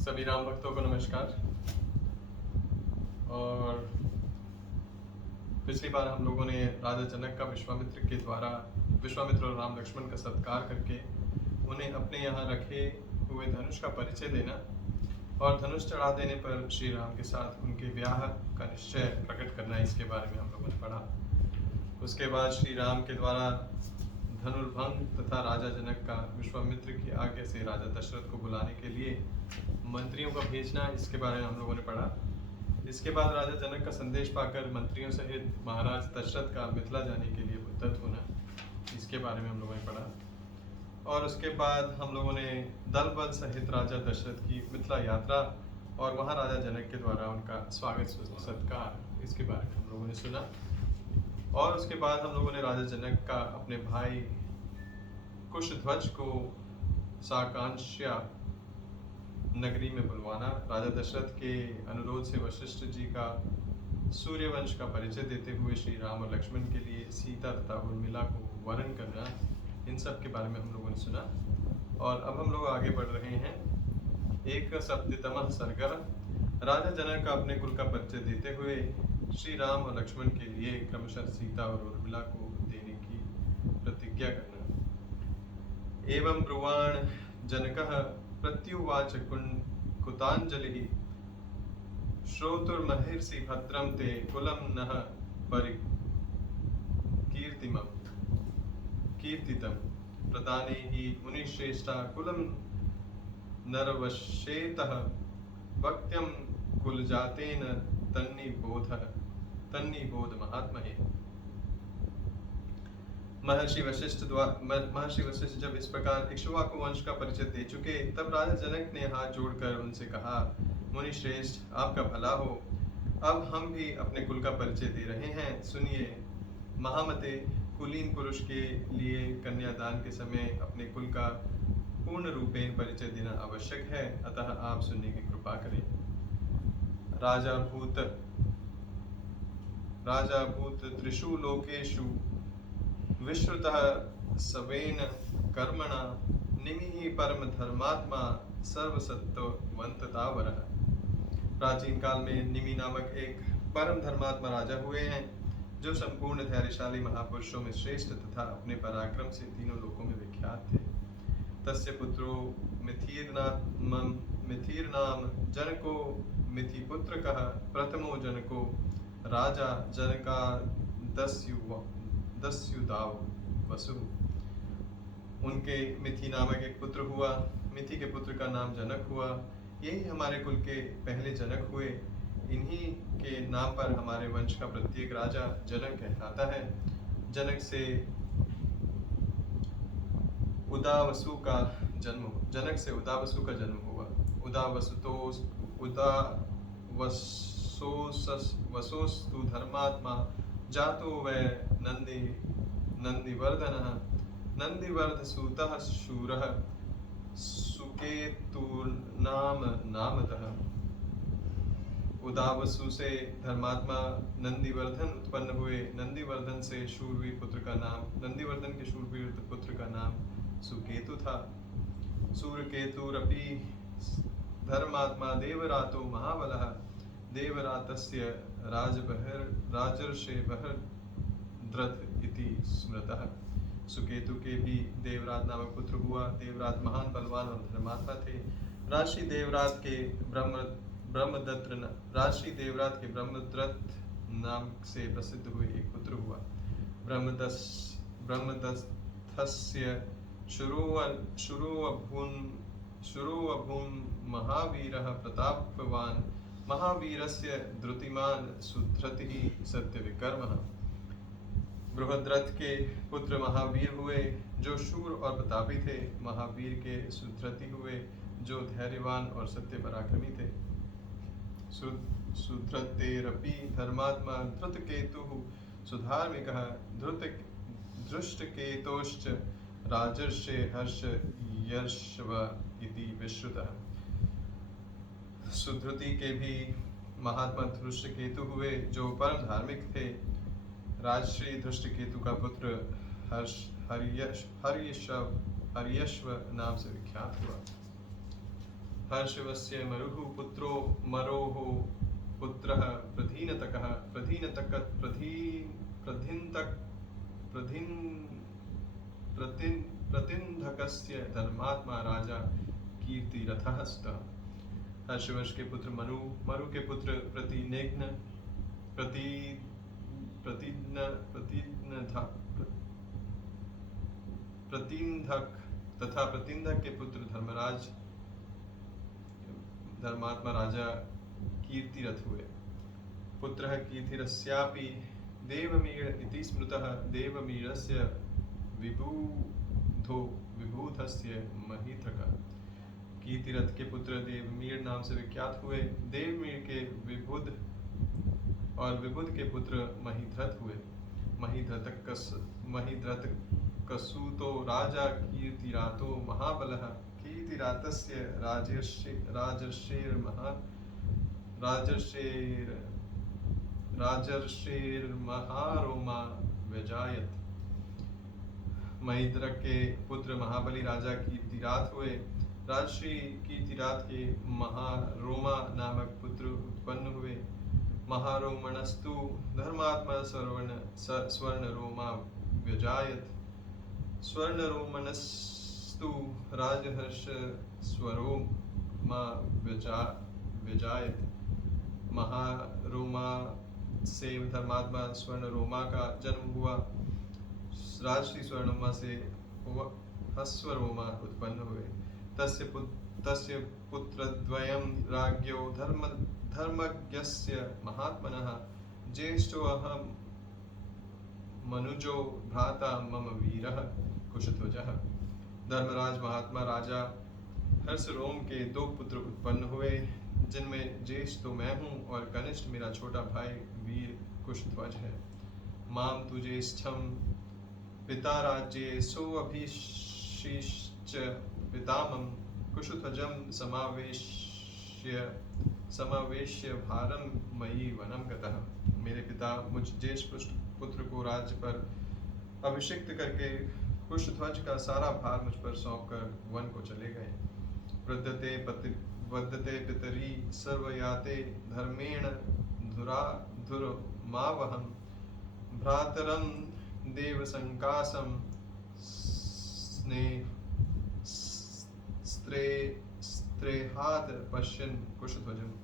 सभी राम भक्तों को नमस्कार। और पिछली बार हम लोगों ने राजा जनक का विश्वामित्र और राम लक्ष्मण का सत्कार करके उन्हें अपने यहाँ रखे हुए धनुष का परिचय देना और धनुष चढ़ा देने पर श्री राम के साथ उनके ब्याह का निश्चय प्रकट करना, इसके बारे में हम लोगों ने पढ़ा। उसके बाद श्री राम के द्वारा धनुर्भंग तथा राजा जनक का विश्वामित्र की आज्ञा से राजा दशरथ को बुलाने के लिए मंत्रियों का भेजना, इसके बारे में हम लोगों ने पढ़ा। इसके बाद राजा जनक का संदेश पाकर मंत्रियों सहित महाराज दशरथ का मिथिला जाने के लिए उद्यत होना, इसके बारे में हम लोगों ने पढ़ा। और उसके बाद हम लोगों ने दल बल सहित राजा दशरथ की मिथिला यात्रा और वहाँ राजा जनक के द्वारा उनका स्वागत सत्कार, इसके बारे में हम लोगों ने सुना। और उसके बाद हम लोगों ने राजा जनक का अपने भाई कुशध्वज को साकांक्षा नगरी में बुलवाना, राजा दशरथ के अनुरोध से वशिष्ठ जी का सूर्यवंश का परिचय देते हुए श्री राम और लक्ष्मण के लिए सीता तथा उर्मिला को वरण करना, इन सब के बारे में हम लोगों ने सुना। और अब हम लोग आगे बढ़ रहे हैं। 1 सर्ग। राजा जनक का अपने कुल का परिचय देते हुए श्री राम और लक्ष्मण के लिए क्रमशः सीता और उर्मिला को देने की प्रतिज्ञा करना। एवं ब्रुवाण जनकः प्रत्युवाच कुतांजलि श्रोतुर्महिर्षि भद्रं ते कुलं नः कीर्तितं प्रदाने हि मुनिश्रेष्ठा कुलं नरवशेतः भक्त्यं कुलजातेन तन्निबोध महात्महे। महर्षि वशिष्ठ जब इस प्रकार इक्ष्वाकु वंश का परिचय दे चुके, तब राजा जनक ने हाथ जोड़कर उनसे कहा, मुनि श्रेष्ठ, आपका भला हो। अब हम भी अपने कुल का परिचय दे रहे हैं, सुनिए। महामते, कुलीन पुरुष के लिए कन्यादान के समय अपने कुल का पूर्ण रूपेण परिचय देना आवश्यक है, अतः आप सुनने की कृपा करें। राजा भूत त्रिषु लोकेषु विश्रुतः सवेन कर्मणा निमिः परम धर्मात्मा सर्वसत्ववंततावरः। प्राचीन काल में निमि नामक एक परम धर्मात्मा राजा हुए हैं, जो संपूर्ण धैर्यशाली महापुरुषों में श्रेष्ठ तथा अपने पराक्रम से तीनों लोकों में विख्यात थे। तस्य पुत्रो मिथिर्नाम जनको मिथिपुत्रकः प्रथमो जनको राजा जनका दस्युदाव वसु। उनके मिथि नामक एक पुत्र हुआ, मिथि के पुत्र का नाम जनक हुआ। यही हमारे कुल के पहले जनक हुए। इन्हीं के नाम पर हमारे वंश का प्रत्येक राजा जनक कहलाता है। जनक से उदावसु का जन्म हुआ। उदावसोस्तु धर्मात्मा जातो वै नंदिवर्धनः नंदिवर्धसूतः शूरः सुकेतुर्नामतः। उदावसु से धर्मात्मा नंदिवर्धन उत्पन्न हुए। नंदिवर्धन के शूरवीर पुत्र का नाम सुकेतु था। सूर्यकेतुरपि धर्मात्मा देवरातो महाबलः देवरातस्य राजर्षेबहद्रथ इति स्मृतः। सुकेतु के भी देवरात नामक पुत्र हुआ। देवरात महान बलवान और धर्मात्मा थे। राशि देवरात के ब्रह्मदत्त नाम से प्रसिद्ध हुए एक पुत्र हुआ। ब्रह्मदत्तस्य शुरोऽभून् महावीरः प्रतापवान् महावीरस्य द्रुतिमान् सुधृतिः सत्यविक्रमः। बृहद्रथ के पुत्र महावीर हुए, जो शूर और प्रतापी थे। महावीर के सुधृति हुए, जो धैर्यवान और सत्य पराक्रमी थे। सुधृतेरपि धर्मात्मा धृतकेतुः सुधार्मिकः धृष्टकेतोश्च राजर्षे हर्षयर्षव इति विश्रुतः। सुधृति के भी महात्मा धृष्टकेतु हुए, जो परम धार्मिक थे। राजश्री धृष्टकेतु का पुत्र हर्यश्व नाम से विख्यात हुआ। हर्षवस्य मरुः पुत्रो मरोः पुत्रः प्रधीनतकः प्रतिन्धकस्य धर्मात्मा राजा कीर्तिरथः स्तः। हर्षवर्ष के पुत्र मरु, मरु के पुत्र प्रतिनिघ्न, प्रतिन्धक तथा प्रतिन्धक के पुत्र धर्मराज धर्मात्मा राजा कीर्तिरथ हुए। पुत्रः कीर्तिरस्यापि देवमीळ इति स्मृतः देवमीळस्य विबूधस्य महीथक। कीर्तिरथ के पुत्र देवमीळ नाम से विख्यात हुए। देवमीळ के विबुध और विबुध के पुत्र महीध्रथ हुए। महीध्रथ कसूतो राजा कीर्तिरातो महाबलः। कीर्तिरातस्य राजर्षेर्महारोमा व्यजायत। महीध्र के पुत्र महाबली राजा कीर्तिरात हुए। राजश्री कीर्तिरात के महारोमा नामक पुत्र उत्पन्न हुए। महारोमणस्तु धर्मात्मा स्वर्णरोमा व्यजायत। स्वर्णरोमणस्तु राजहर्ष स्वरोमा व्यजायत। महारोमा से धर्मात्मा स्वर्णरोमा का जन्म हुआ। राजश्री स्वर्णरोमा से हस्वरोमा उत्पन्न हुए। तस्य पुत्रद्वयं राज्ञो धर्मज्ञस्य महात्मनः। ज्येष्ठो अहं मनुजो भ्राता मम वीरः कुशध्वजः। धर्मराज महात्मा राजा हर्षरोम के दो पुत्र उत्पन्न हुए, जिनमें ज्येष्ठ तो मैं हूँ और कनिष्ठ मेरा छोटा भाई वीर कुशध्वज है। माम तु ज्येष्ठम पिता राज्ये सोऽभिषिच्य पितामहं कुशध्वजं समावेश्य भारम मयि वनं गतः। मेरे पिता मुझ ज्येष्ठ पुत्र को राज्य पर अभिषिक्त करके कुशध्वज का सारा भार मुझ पर सौंपकर वन को चले गए। वद्यते पितरी सर्वयाते धर्मेण धुरमावहं। भ्रातरं देवसंकासं स्त्रेहाद पश्यन् कुशध्वजम्।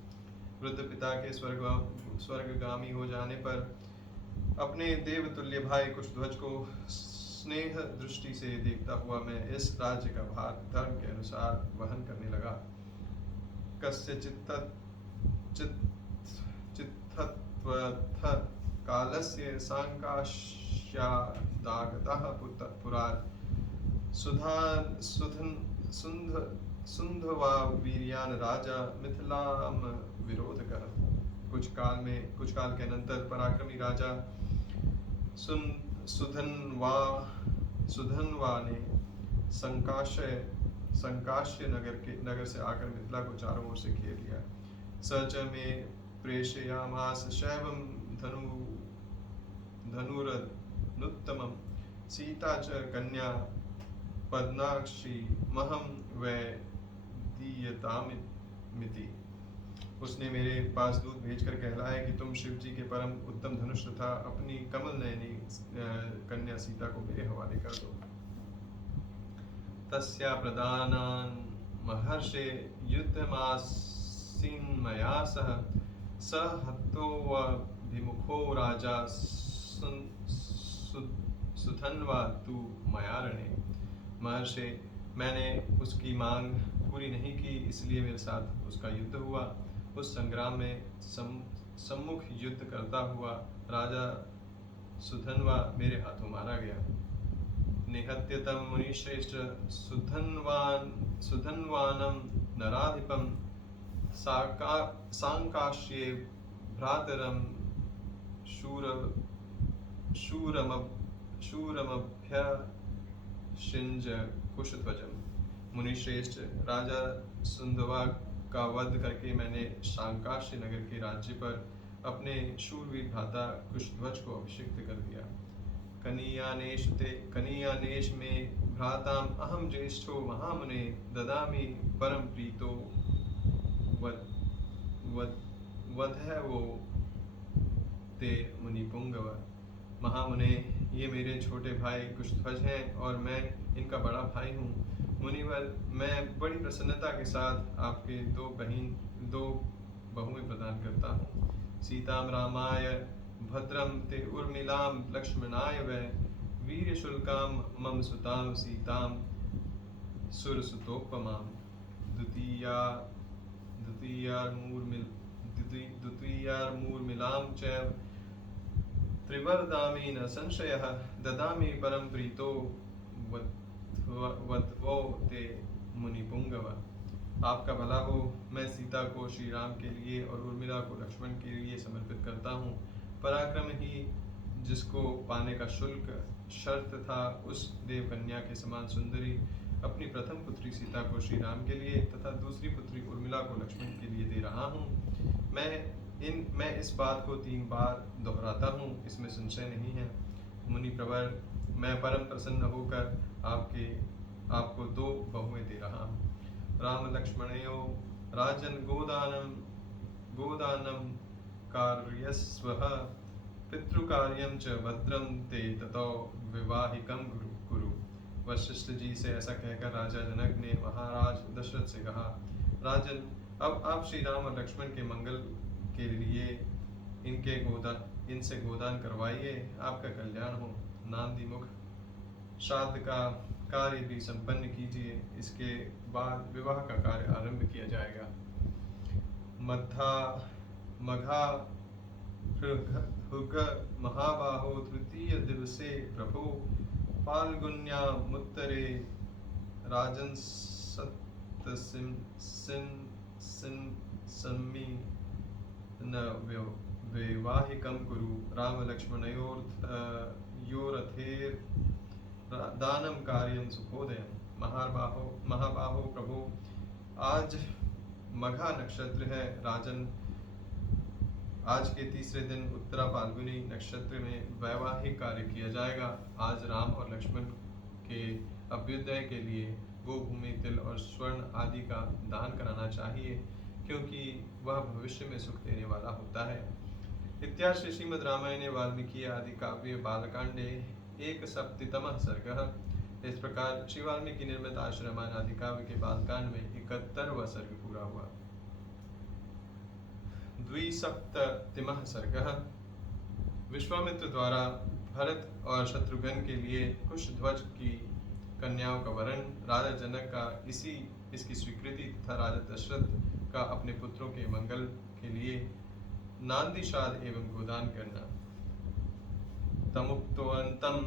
वृद्ध पिता के स्वर्गगामी हो जाने पर अपने देवतुल्य भाई कुशध्वज को स्नेह दृष्टि से देखता हुआ मैं इस राज्य का भार धर्म के अनुसार वहन करने लगा। कस्य चित्तत्वथ कालस्य सांकाश्यादागतः पुरात् सुंधवा वीर्यान राजा मिथिलाम विरोधकः। कुछ काल के अनंतर पराक्रमी राजा सुधन्वा ने संकाश्य नगर से आकर मिथिला को चारों ओर से घेर लिया। सच में प्रेषयामास शैवं धनुरनुत्तमं। सीता च कन्या पद्माक्षी महं वै दीयतामिति। उसने मेरे पास दूत भेजकर कहलाया कि तुम शिव जी के परम उत्तम धनुष तथा अपनी कमल नयनी कन्या सीता को मेरे हवाले कर दो। तस्या प्रदानान् महर्षे युद्धमासीन्मया सह। स हतोऽभिमुखो राजा सुधन्वा तु मया रणे। महर्षि, मैंने उसकी मांग पूरी नहीं की, इसलिए मेरे साथ उसका युद्ध हुआ। उस संग्राम में सम्मुख युद्ध करता हुआ राजा सुधन्वा मेरे हाथों मारा गया। निहत्यतम मुनिश्रेष्ठ सुधन्वानं नराधिपं सांकाश्ये भ्रातरं शूरमभ्यषिञ्च कुशध्वजम्। मुनिश्रेष्ठ राजा सुंधवा का वध करके मैंने सांकाश्य नगर के राज्य पर अपने शूरवीर भ्राता कुशध्वज को अभिषिक्त कर दिया। कनीयानेश में भ्राताम अहम ज्येष्ठो महामुने ददामि परम प्रीतो वधः वो ते मुनिपुंगव। महामुने, ये मेरे छोटे भाई कुशध्वज हैं और मैं इनका बड़ा भाई हूँ। मुनिवर, मैं बड़ी प्रसन्नता के साथ आपके दो बहुएं प्रदान करता हूँ। सीताम रामाय भद्रम ते उर्मिलाम लक्ष्मणाय वै वीर्यशुल्काम मम सुताम सीताम सुरसुतोपमाम। द्वितीया द्वितीयार्मूर्मिलां चैव त्रिवर्दामि न संशयः ददामि परम प्रीतो वध्वो ते मुनिपुंगव। आपका भला हो। मैं सीता को श्री राम के लिए और उर्मिला को लक्ष्मण के लिए समर्पित करता हूँ। पराक्रम ही जिसको पाने का शुल्क शर्त था, उस देवकन्या के समान सुंदरी अपनी प्रथम पुत्री सीता को श्री राम के लिए तथा दूसरी पुत्री उर्मिला को लक्ष्मण के लिए दे रहा हूँ। मैं इस बात को 3 बार दोहराता हूँ, इसमें संशय नहीं है। मुनि प्रवर, मैं परम प्रसन्न होकर आपको 2 बहुएं दे रहा हूँ। राम लक्ष्मणयो राजन गोदानम कार्यस्वः पितृकार्यं च भद्रं ते ततो विवाहिकं कुरु। वशिष्ठ जी से ऐसा कहकर राजा जनक ने महाराज दशरथ से कहा, राजन, अब आप श्री राम और लक्ष्मण के मंगल के लिए इनसे गोदान करवाइए, आपका कल्याण हो। नांदी मुख श्राद्ध का कार्य भी संपन्न कीजिए, इसके बाद विवाह का कार्य आरंभ किया जाएगा। मघा हुग महाबाहो तृतीय दिवसे प्रभो फाल्गुन्यामुत्तरे राजन् सम्मि न वैवाहिकं कुरु। राम लक्ष्मणयोरथेर दानम कार्यम सुखोदयम। महाबाहो प्रभु, आज मघा नक्षत्र है। राजन, आज के तीसरे दिन उत्तरा फाल्गुनी नक्षत्र में वैवाहिक कार्य किया जाएगा। आज राम और लक्ष्मण के अभ्युदय के लिए गोभूमि, तिल और स्वर्ण आदि का दान कराना चाहिए, क्योंकि वह भविष्य में सुख देने वाला होता है। इत्याश्री श्रीमद् रामायणे वाल्मीकि आदि काव्य बालकांडे 1/7 सर्ग। इस प्रकार श्री वाल्मीकि निर्मित आश्रमान आदि काव्य के बालकांड में 71वां सर्ग पूरा हुआ। 2/7 सर्ग। विश्वामित्र द्वारा भरत और शत्रुघ्न के लिए कुशध्वज की कन्याओं का वरण, राजा जनक का इसकी स्वीकृति तथा राजा दशरथ का अपने पुत्रों के मंगल के लिए नांदी श्राद्ध एवं गोदान करना। तमुक्तवन्तं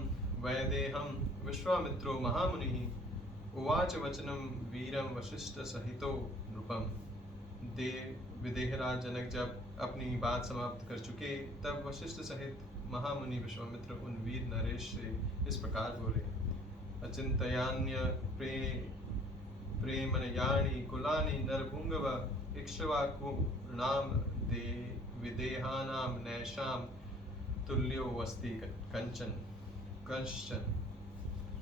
वैदेहं विश्वामित्रो महामुनिः उवाच वचनं वीरं वशिष्ठ सहितो नृपम्। विदेहराज जनक जब अपनी बात समाप्त कर चुके, तब वशिष्ठ सहित महामुनि विश्वामित्र उन वीर नरेश से इस प्रकार बोले। अचिंतयान्य प्रेमनयानि कुलानि नरपुंगव इक्ष्वाकुर्णाम विदेहानां नैषां तुल्यो वस्ति कश्चन।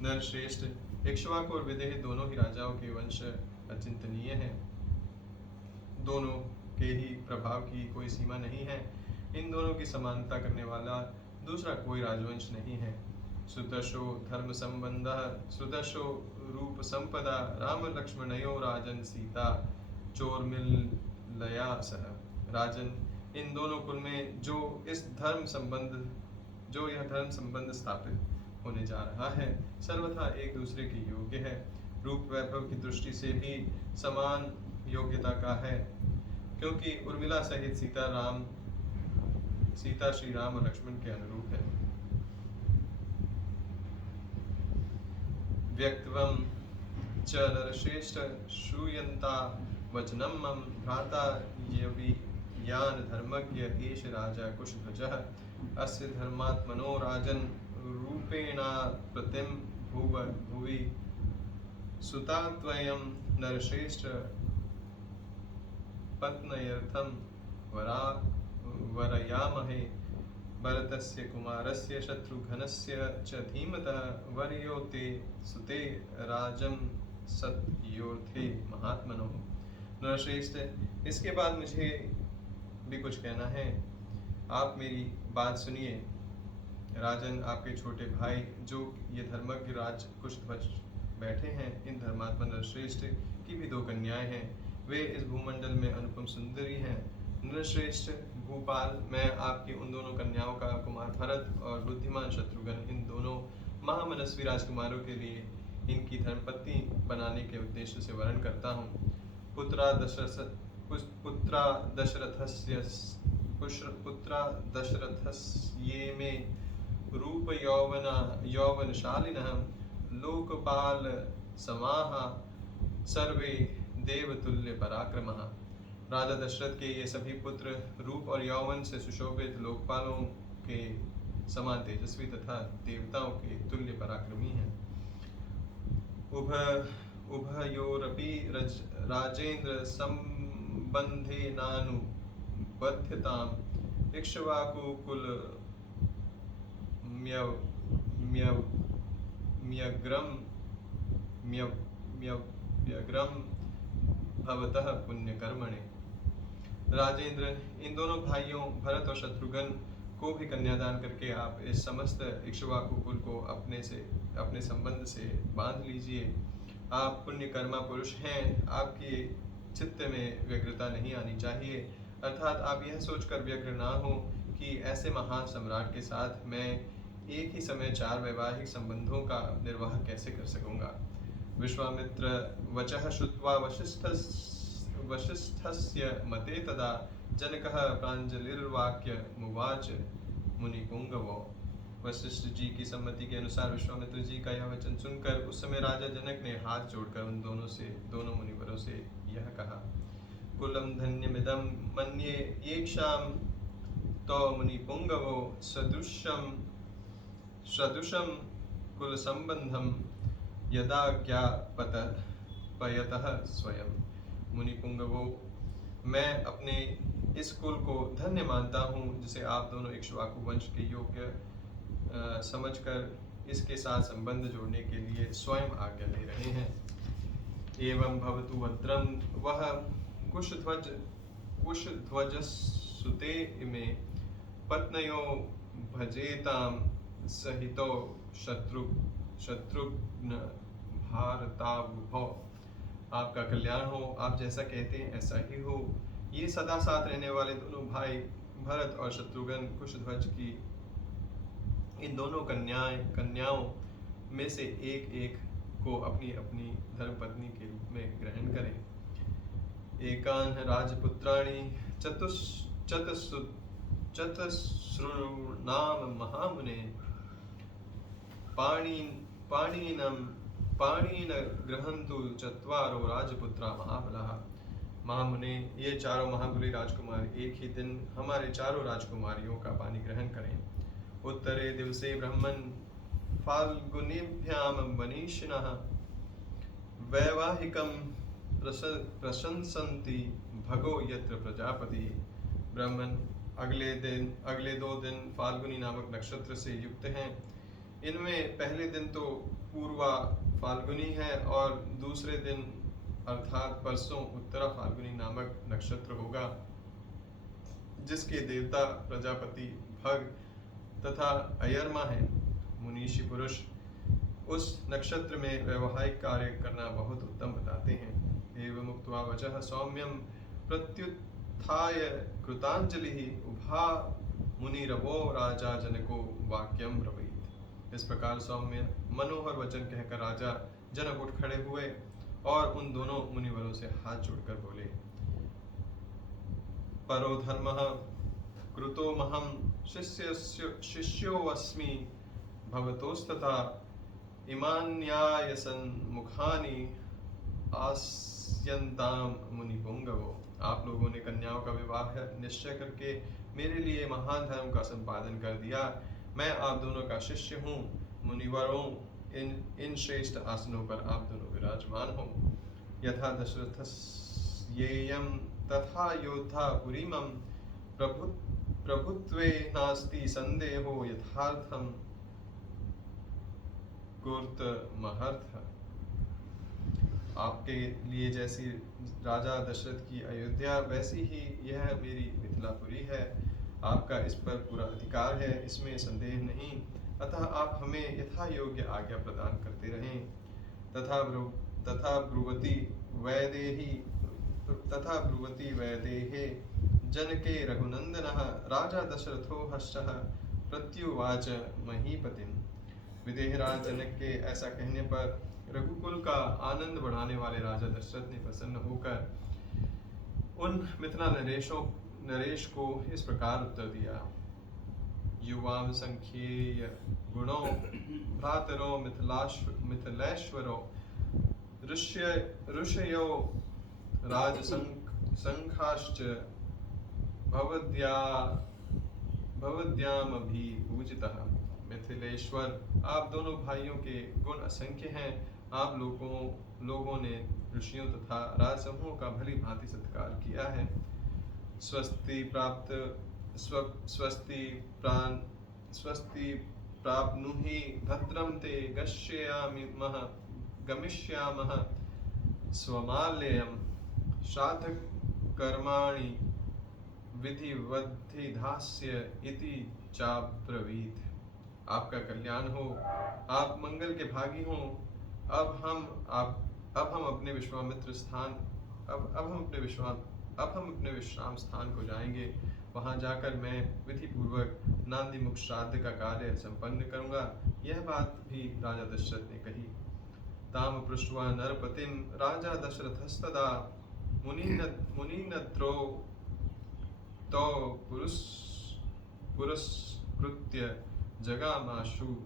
नरश्रेष्ठ, इक्ष्वाकु और विदेह दोनों ही राजाओं के वंश अचिंतनीय हैं। दोनों के ही प्रभाव की कोई सीमा नहीं है। इन दोनों की समानता करने वाला दूसरा कोई राजवंश नहीं है। सुदर्शो धर्म संबंधः सुदर्शो रूप संपदा राम लक्ष्मणयो राजन सीता चोर्मिलया सह। राजन, इन दोनों कुल में जो यह धर्म संबंध स्थापित होने जा रहा है, सर्वथा एक दूसरे के योग्य है। रूप वैभव की दृष्टि से भी समान योग्यता का है, क्योंकि उर्मिला सहित सीता श्री राम और लक्ष्मण के अनुरूप है। व्यक्तवम च नरश्रेष्ठ श्रूयन्ता वचनं मम भ्राता यान धर्मज्ञ एष राजा कुशध्वजः। अस्य धर्मात्मनो राजन् रूपेणा प्रतिम भुवि सुतात्वयं नरश्रेष्ठ पत्न्यर्थं वरयामहे। भरतस्य कुमारस्य शत्रुघ्नस्य च धीमतः वर्यो ते सुते राजं सत्योर्थे महात्मनो। नरश्रेष्ठ, इसके बाद भी कुछ कहना है। आप मेरी बात सुनिए। राजन, आपके छोटे भाई जो ये धर्मज्ञ राज कुशध्वज बैठे हैं, इन धर्मात्मा नरश्रेष्ठ की भी 2 कन्याएं हैं। वे इस भूमंडल में अनुपम सुंदरी हैं। नरश्रेष्ठ भूपाल, मैं आपकी उन दोनों कन्याओं का कुमार भरत और बुद्धिमान शत्रुघ्न, इन दोनों महामनस्वी राजकुमारों के लिए इनकी धर्मपत्नी बनाने के उद्देश्य से वर्ण करता हूँ। पुत्रा दशरथस्य में रूप यौवनशालिनः लोकपाल समाः सर्वे देवतुल्य पराक्रमः। राजा दशरथ के ये सभी पुत्र रूप और यौवन से सुशोभित, लोकपालों के समान तेजस्वी तथा देवताओं के तुल्य पराक्रमी हैं। उभयोरपि राजेन्द्र संबंधे नानुबध्यताम् इक्ष्वाकु कुल व्यग्रम भवतः पुण्यकर्मणे। राजेंद्र, इन दोनों भाइयों भरत और शत्रुघ्न को भी कन्यादान करके आप इस समस्त इक्ष्वाकु कुल को अपने संबंध से बांध लीजिए। आप पुण्यकर्मा पुरुष हैं, आपके चित्त में व्यग्रता नहीं आनी चाहिए, अर्थात आप यह सोचकर व्यग्र ना हो कि ऐसे महान सम्राट के साथ मैं एक ही समय 4 वैवाहिक संबंधों का निर्वाह कैसे कर सकूंगा। विश्वामित्र वचः श्रुत्वा वसिष्ठस्य मते तदा जनकः प्राञ्जलिर्वाक्यमुवाच मुनिपुंगवो। वशिष्ठ जी की सम्मति के अनुसार विश्वामित्र जी का यह वचन सुनकर उस समय राजा जनक ने हाथ जोड़कर उन दोनों मुनिवरों से यह कहा। कुलम धन्यमिदं मन्ये येषां तो मुनिपुंगवो सदृशं कुल संबंधम यदा ज्ञापयतः स्वयं। मुनिपुंगवो, मैं अपने इस कुल को धन्य मानता हूँ जिसे आप दोनों इक्ष्वाकु वंश के योग्य समझकर इसके साथ संबंध जोड़ने के लिए स्वयं आज्ञा ले रहे हैं। एवं भवतु भद्रं वह कुशध्वजसुते इमे पत्न्यो भजेतां सहितो शत्रुघ्न भारतावुभौ। आपका कल्याण हो, आप जैसा कहते हैं ऐसा ही हो। ये सदा साथ रहने वाले दोनों भाई भरत और शत्रुघ्न कुशध्वज की इन दोनों कन्याओं में से एक एक को अपनी अपनी धर्मपत्नी के रूप में ग्रहण करें। एकान राजपुत्राणि चतुस्रुणाम महामुने पाणिन गृहन्तु चत्वारो राजपुत्रा महाबलाः। महामुने, ये चारों महाबली राजकुमार एक ही दिन हमारे चारों राजकुमारियों का पानी ग्रहण करें। उत्तरे दिवसे ब्रह्मन् फाल्गुनीभ्यां वनीशिनः वैवाहिकं प्रशंसन्ति भगो यत्र प्रजापति। ब्रह्मन अगले 2 दिन फाल्गुनी नामक नक्षत्र से युक्त हैं। इनमें पहले दिन तो पूर्वा फाल्गुनी है और दूसरे दिन अर्थात परसों उत्तरा फाल्गुनी नामक नक्षत्र होगा, जिसके देवता प्रजापति भग तथा अयरमा है। मुनीषी पुरुष उस नक्षत्र में वैवाहिक कार्य करना बहुत उत्तम बताते हैं। एवं उक्त्वा वचः सौम्यं प्रत्युत्थाय कृतांजलिः उभा मुनिरवो राजा जनको वाक्यं ब्रवीत। इस प्रकार सौम्य मनोहर वचन कहकर राजा जनक उठ खड़े हुए और उन दोनों मुनिवरों से हाथ जोड़कर बोले। परो धर्मः कृतोमहं शिष्योऽस्मि भवतोस्तथा इमान्यायसन्मुखानि आस्यन्तां मुनिपुंगवो। आप लोगों ने कन्याओं का विवाह निश्चय करके मेरे लिए महान धर्म का संपादन कर दिया। मैं आप दोनों का शिष्य हूँ। मुनिवरों, इन श्रेष्ठ आसनों पर आप दोनों विराजमान हो। यथा दशरथस्येयं तथा योद्धा पुरीमं प्रभुत्वे नास्ति संदेहो यथार्थं कुरुत महर्थ। आपके लिए जैसी राजा दशरथ की अयोध्या वैसी ही यह मेरी मिथिलापुरी है। आपका इस पर पूरा अधिकार है, इसमें संदेह नहीं। अतः आप हमें यथा योग्य आज्ञा प्रदान करते रहें। तथा ब्रुवती वैदेहे जनके रघुनंदनः राजा दशरथो हर्षः प्रत्युवाच महीपतिम्। विदेहराज जनक के ऐसा कहने पर रघुकुल का आनंद बढ़ाने वाले राजा दशरथ ने प्रसन्न होकर उन मिथिला नरेश को इस प्रकार उत्तर दिया। युवाम संख्येय गुणों भ्रातरो मिथिलेश्वरो ऋषयो राजसंखाश्च भवद्यामभिपूजितः। मिथिलेश्वर, आप दोनों भाइयों के गुण असंख्य हैं। आप लोगों ने ऋषियों तथा राजसमूहों का भली भांति सत्कार किया है। स्वस्ति प्राप्नुहि भद्रं ते गमिष्यामः स्वमाल्यं श्राद्धकर्माणि विधिवद्धिधास्य इति चाब्रवीत्। आपका कल्याण हो, आप मंगल के भागी हों। अब हम अपने विश्राम स्थान को जाएंगे। वहां जाकर मैं विधि पूर्वक नांदीमुख श्राद्ध का कार्य संपन्न करूंगा। यह बात भी राजा दशरथ ने कही। ताम पृष्ट्वा नरपतिम राजा दशरथस्तदा मुनिनद्रो तो पुरस्कृत्य जगामाशु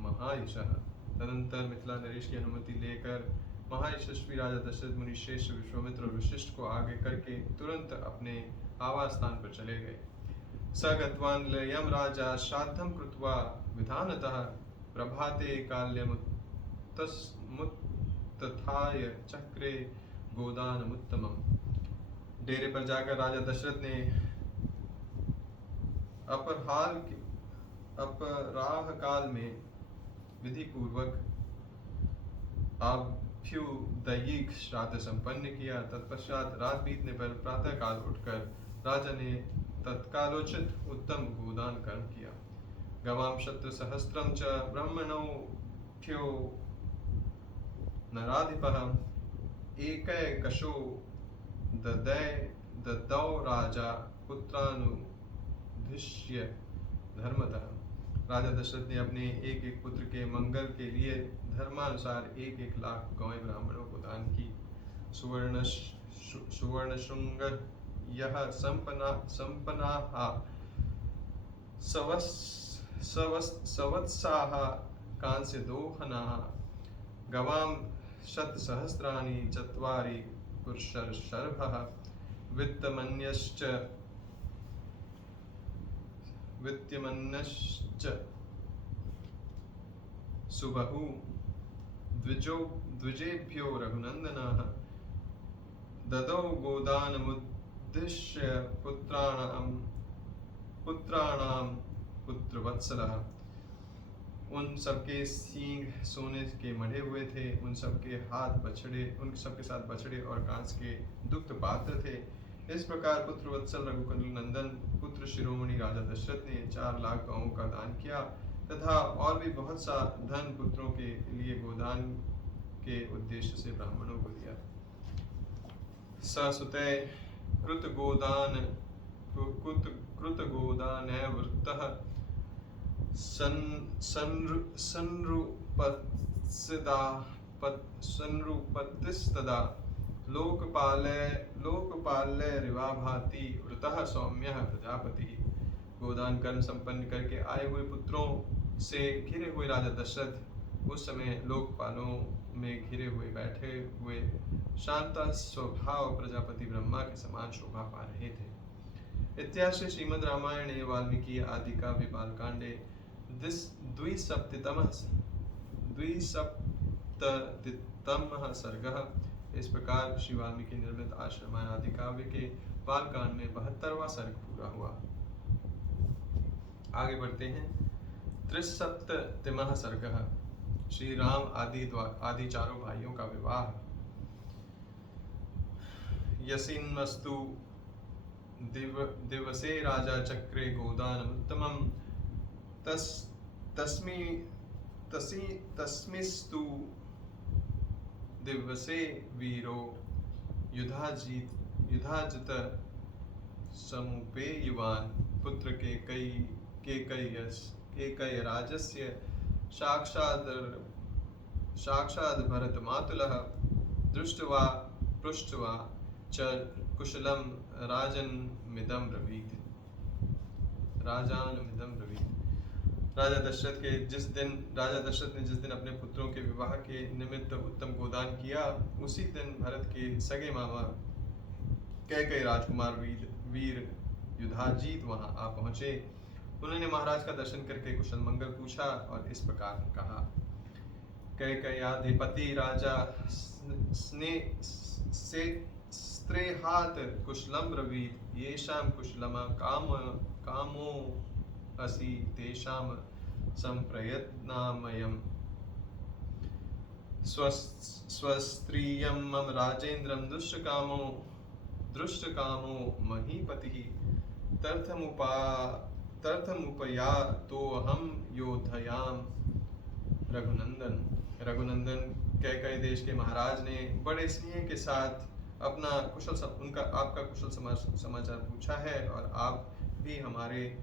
महायशः। तदंतर मिथिला नरेश की अनुमति लेकर महायशस्वी राजा दशरथ मुनि श्रेष्ठ विश्वामित्र और वशिष्ठ को आगे करके तुरंत अपने आवास स्थान पर चले गए। स गत्वान् लयम राजा श्राद्धं कृत्वा विधानतः प्रभाते काल्यमुत्थाय चक्रे गोदानमुत्तमम्। डेरे पर जाकर राजा दशरथ ने अपराह काल में विधि पूर्वक अभ्युदयिक श्राद्ध संपन्न किया। तत्पश्चात रात बीतने पर प्रातः काल उठकर राजा ने तत्कालोचित उत्तम गोदान कर्म किया। गवाम शत्रु सहस्त्रम च ब्रह्मणोभ्यो नराधिपः एकैकशो ददौ राजा पुत्रानुद्दिश्य धर्मतः। राजा दशरथ ने अपने एक एक पुत्र के मंगल के लिए धर्मानुसार 1-1 लाख गौएं ब्राह्मणों को दान की। सुवर्णशृंग यह संपन्नाः सवत्साः कांस्यदोहनाः गवां शतसहस्राणि चत्वारि पुरुषर्षभः वित्तमन्यश्च सुबहु द्विजेभ्यो रघुनंदनाः ददौ गोदानमुद्दिश्य पुत्राणां पुत्रवत्सलः। उन सबके सींग सोने के मढ़े हुए थे। उन सबके साथ बछड़े और कांस के दुग्ध पात्र थे। इस प्रकार पुत्रवत्सल रघुकुल नंदन पुत्र शिरोमणि राजा दशरथ ने 4 लाख गौओं का दान किया तथा और भी बहुत सा धन पुत्रों के लिए गोदान के उद्देश्य से ब्राह्मणों को दिया। ससुते कृतगोदानैर्वृत्तः संरूपतिस्तदा लोकपालैरिवा भाति वृतः सौम्यः प्रजापति। गोदान कर्म संपन्न करके आए हुए पुत्रों से घिरे हुए राजा दशरथ उस समय लोकपालों में घिरे हुए बैठे हुए शांत स्वभाव प्रजापति ब्रह्मा के समान शोभा पा रहे थे। इत्याश्री श्रीमद् रामायणे वाल्मीकि आदि काव्य बालकांडे द्विसप्ततितमः सर्गः। इस प्रकार श्री वाल्मीकि निर्मित आश्रमायण आदि काव्य के बालकांड में 72वां सर्ग पूरा हुआ। आगे बढ़ते हैं। त्रिसप्ततिमः सर्गः। श्री राम आदि चारों भाइयों का विवाह। यसिन्मस्तु दिवसे राजा चक्रे गोदानमुत्तमं तस् तस्मि तसी तस्मिस्तु दिवसे वीरो युधाजित समुपेयवान् पुत्र केकय्य राजस्य साक्षात् भरतमातुलः दृष्ट्वा पृष्ट्वा च कुशलं राजानमिदं ब्रवीत्। राजा दशरथ ने जिस दिन अपने पुत्रों के विवाह के निमित्त उत्तम गोदान किया, उसी दिन भरत के सगे मामा कैकई राजकुमार वीर युधाजीत वहां आ पहुंचे। उन्होंने महाराज का दर्शन करके कुशल मंगल पूछा और इस प्रकार कहा। कैकयाधिपति राजा स्त्रेहात कुशलम ब्रवीत येषां कुशलम कामो असि तेषां संप्रयत्नामयम् स्वस्त्रियं मम राजेन्द्रं दृष्टकामो महीपतिः तर्थमुपयातोऽहं योधयाम। रघुनंदन कैकई देश के महाराज ने बड़े स्नेह के साथ आपका कुशल समाचार पूछा है, और आप भी हमारे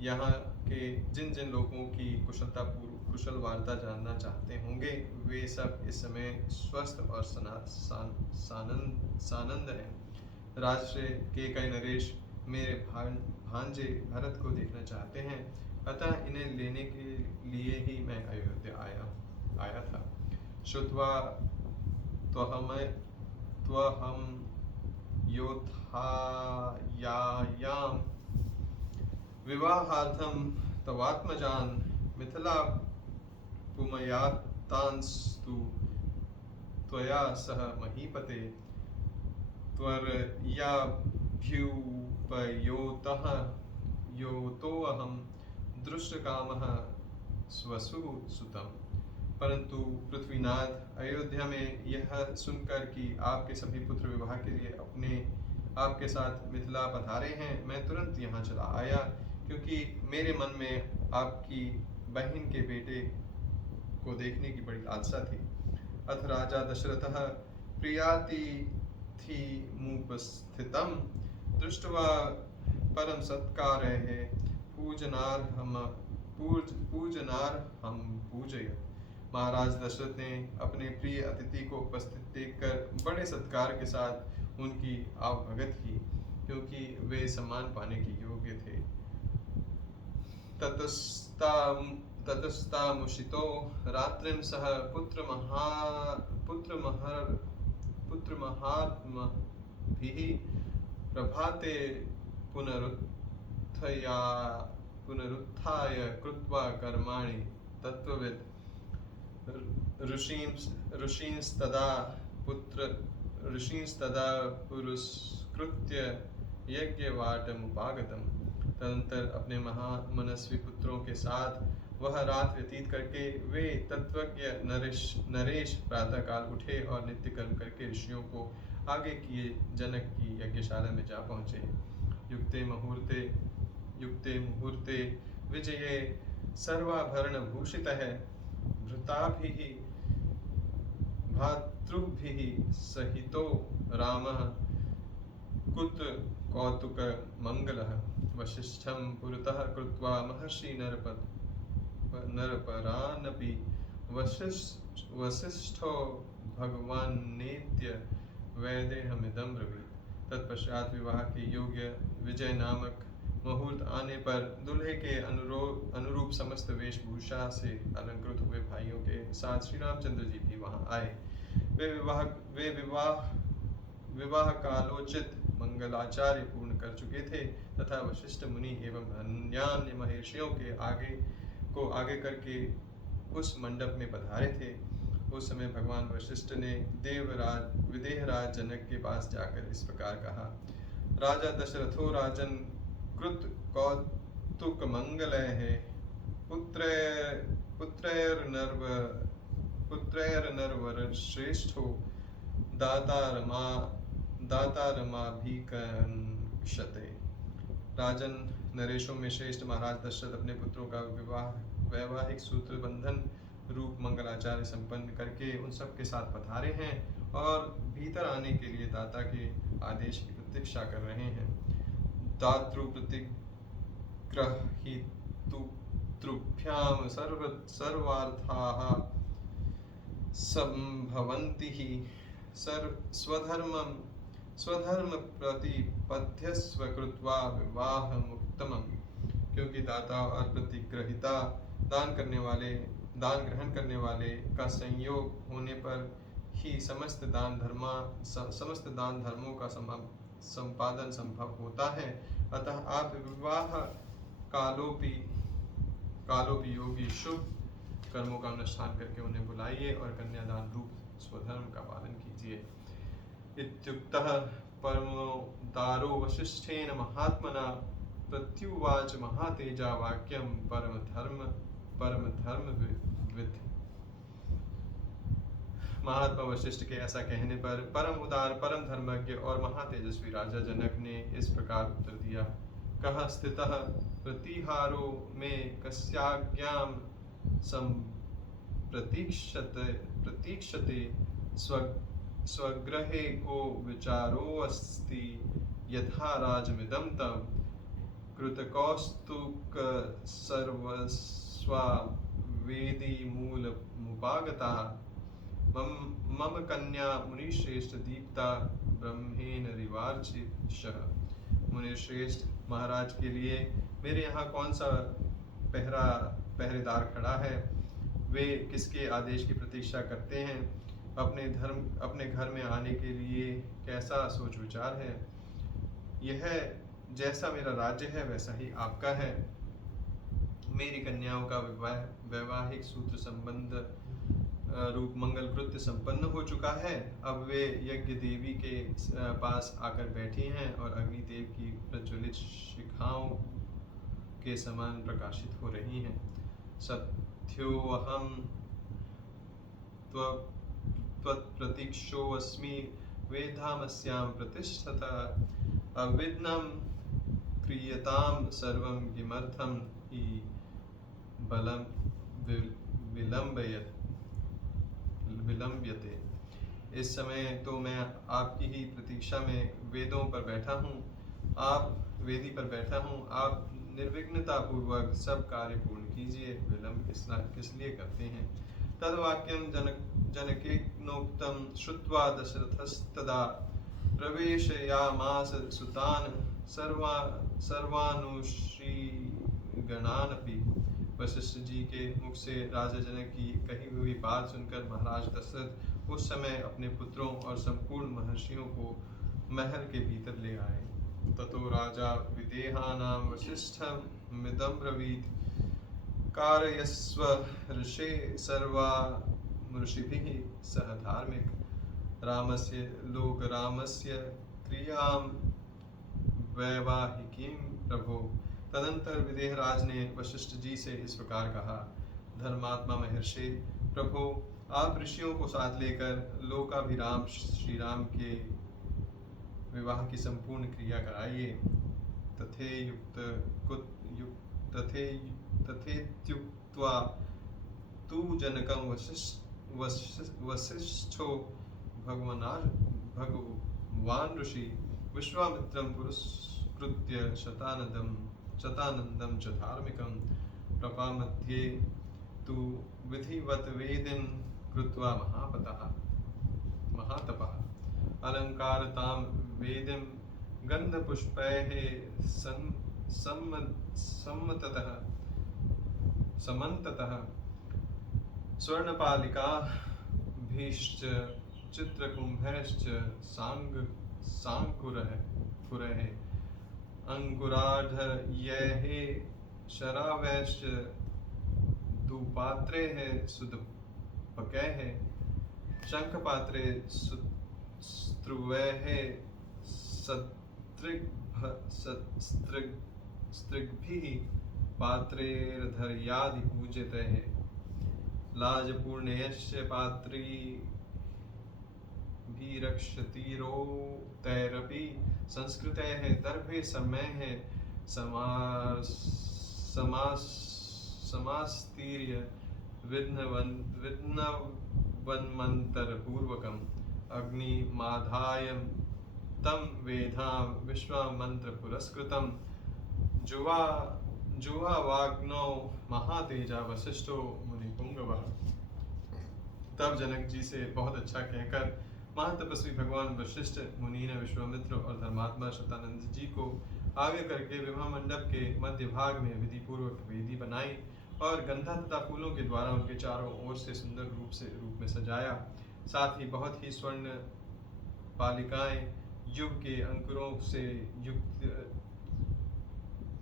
यहाँ के जिन जिन लोगों की कुशल वार्ता जानना चाहते होंगे, वे सब इस समय स्वस्थ और सानंद हैं। राजश्री कैकई नरेश मेरे भांजे भरत को देखना चाहते हैं, अतः इन्हें लेने के लिए ही मैं अयोध्या आया था। श्रुत्वा त्वहं योद्धायायां विवाहार्थं तवात्मजान् मिथिला पुमयातांस्तु त्वया सह महीपते त्वरयाभ्युपयोतोऽहं दृष्टकामः स्वसुः सुतम्। परंतु पृथ्वीनाथ, अयोध्या में यह सुनकर कि आपके सभी पुत्र विवाह के लिए आपके साथ मिथिला पधारे हैं, मैं तुरंत यहाँ चला आया, क्योंकि मेरे मन में आपकी बहन के बेटे को देखने की बड़ी लालसा थी। अथ राजा दशरथः प्रियातिथिमुपस्थितं दृष्ट्वा परम सत्कारैः पूजनार्हं पूजयत्। महाराज दशरथ ने अपने प्रिय अतिथि को उपस्थित देखकर बड़े सत्कार के साथ उनकी आवभगत की, क्योंकि वे सम्मान पाने के योग्य थे। ततस्तामुषितो रात्रिं सह पुत्रमहात्मभिः प्रभाते पुनरुत्थाय कृत्वा कर्माणि तत्त्ववित् ऋषींस्तदा पुरस्कृत्य यज्ञवाटमुपागतम्। तदंतर अपने महामनस्वी पुत्रों के साथ वह रात व्यतीत करके वे तत्वज्ञ नरेश प्रातःकाल उठे और नित्य कर्म करके ऋषियों को आगे किए जनक की यज्ञशाला में जा पहुँचे। युक्ते मुहूर्ते विजये सर्वाभरण भूषितः भृताभिः भातृभिः सहितो रामः कुत कौतुक मंगलः। वसिष्ठं पुरतः कृत्वा महर्षि नरपरानपि वसिष्ठो भगवान्नेत्य वैदेहमिदं ब्रवीत्। तत्पश्चात विवाह के योग्य विजय नामक मुहूर्त आने पर दूल्हे के अनुरूप समस्त वेशभूषा से अलंकृत हुए भाइयों के साथ श्री रामचंद्र जी भी वहां आए। वे विवाह कालोचित मंगलाचार्य पूर्ण कर चुके थे तथा वशिष्ठ मुनि एवं अन्य महर्षियों के आगे करके उस मंडप में पधारे थे। उस समय भगवान वशिष्ठ ने विदेहराज जनक के पास जाकर इस प्रकार कहा। राजा दशरथो राजन कृत कौतुक मंगलैः पुत्रैर्नरवर श्रेष्ठो दाता दाता रमाभिकंक्षते। राजन नरेशों में श्रेष्ठ महाराज दशरथ अपने पुत्रों का विवाह वैवाहिक सूत्र बंधन रूप मंगलाचार्य संपन्न करके उन सब के साथ पधारे हैं और भीतर आने के लिए दाता के आदेश की प्रतीक्षा कर रहे हैं। दातृ प्रतिग्रहीतृभ्यां सर्वार्थाः संभवन्ति हि स्वधर्म प्रतिपद्यस्व कृत्वा विवाहमुत्तमम्। क्योंकि दाता और प्रतिग्रहिता दान ग्रहण करने वाले का संयोग होने पर ही समस्त दान धर्मों का संपादन संभव होता है। अतः आप विवाह कालोपयोगी शुभ कर्मों का अनुष्ठान करके उन्हें बुलाइए और कन्यादान रूप स्वधर्म का पालन कीजिए। इत्युक्तः परमो दारो वसिष्ठेन महात्मना प्रत्युवाच महातेजा वाक्यं परमधर्मविद्। महात्मा वशिष्ठ के ऐसा कहने पर परम उदार परम धर्मज्ञ और महातेजस्वी राजा जनक ने इस प्रकार उत्तर दिया। कः स्थितः प्रतिहारो में कस्याज्ञां प्रतीक्षते स्वगृहे को विचारोऽस्ति यथा राजमिदं तं कृतकौस्तुक सर्वस्वा वेदी मूलमुपागता मम कन्या मुनिश्रेष्ठ दीप्ता ब्रह्मेण रिवार्चितः। मुनिश्रेष्ठ महाराज के लिए मेरे यहाँ कौन सा पहरेदार खड़ा है? वे किसके आदेश की प्रतीक्षा करते हैं? अपने घर में आने के लिए कैसा सोच विचार है? यह जैसा मेरा राज्य है वैसा ही आपका है। मेरी कन्याओं का वैवाहिक सूत्र संबंध रूप मंगल कृत्य संपन्न हो चुका है। अब वे यज्ञ देवी के पास आकर बैठी हैं और अग्निदेव की प्रज्वलित शिखाओं के समान प्रकाशित हो रही हैं। सत्योऽहं त्वत्प्रतीक्षोऽस्मि वेधामस्यां प्रतिष्ठता अविघ्नं क्रियतां सर्वं किमर्थं हि बलं विलंब्यते। इस समय तो मैं आपकी ही प्रतीक्षा में वेदी पर बैठा हूँ। आप निर्विघ्नता पूर्वक सब कार्य पूर्ण कीजिए। विलंब किस लिए करते हैं? तद्वाक्यं जनकेनोक्तं श्रुत्वा दशरथस्तदा प्रवेशयामास सुतान् सर्वानुश्रीगणानपि। वशिष्ठ जी के मुख से राजा जनक की कही हुई बात सुनकर महाराज दशरथ उस समय अपने पुत्रों और संपूर्ण महर्षियों को महल के भीतर ले आए। ततो राजा विदेहानां वसिष्ठमिदं ब्रवीत् कारयस्व ऋषे सर्वा ऋषिभिः सह धार्मिक रामस्य क्रियां वैवाहिकीं प्रभो। तदंतर विदेहराज ने वशिष्ठ जी से इस प्रकार कहा। धर्मात्मा महर्षि प्रभो, आप ऋषियों को साथ लेकर लोकाभिराम श्री राम के विवाह की संपूर्ण क्रिया कराइए। तथेत्युक्त्वा तु जनकं वसिष्ठो भगवान् ऋषि विश्वामित्रं पुरस्कृत्य शतानन्दं च धार्मिकं प्रपामध्ये तु विधिवत वेदिं कृत्वा महातपः अलङ्कारतां वेदिं गन्धपुष्पैः समन्ततः स्वर्णपालिकाभिश्च चित्रकुम्भैश्च साङ्कुरैः अंकुराढयैः शरावैश्च दुपात्रैः सुदपकैः शंखपात्रे स्त्रुवैः सत्रिग्भिः पात्रैर्धर्यादिपूजितैः। लाजपूर्णैश्च भीरक्षतीरोतैरपि संस्कृतेः दर्भे समयः समास्तीर्य विघ्नवन्मन्त्रपूर्वकम् अग्निमाधाय तं वेधां विश्वामन्त्रपुरस्कृतं जुवावाग्नौ महातेजा वसिष्ठो मुनिपुंगवः। तब जनक जी से बहुत अच्छा कहकर महातपस्वी भगवान वशिष्ठ मुनि ने विश्वामित्र और धर्मात्मा शतानंद जी को आगे करके विवाह मंडप के मध्य भाग में विधि पूर्वक वेदी बनाई और गंधा तथा फूलों के द्वारा उनके चारों ओर से सुंदर रूप में सजाया। साथ ही बहुत ही स्वर्ण पालिकाएं, युग के अंकुरों से युक्त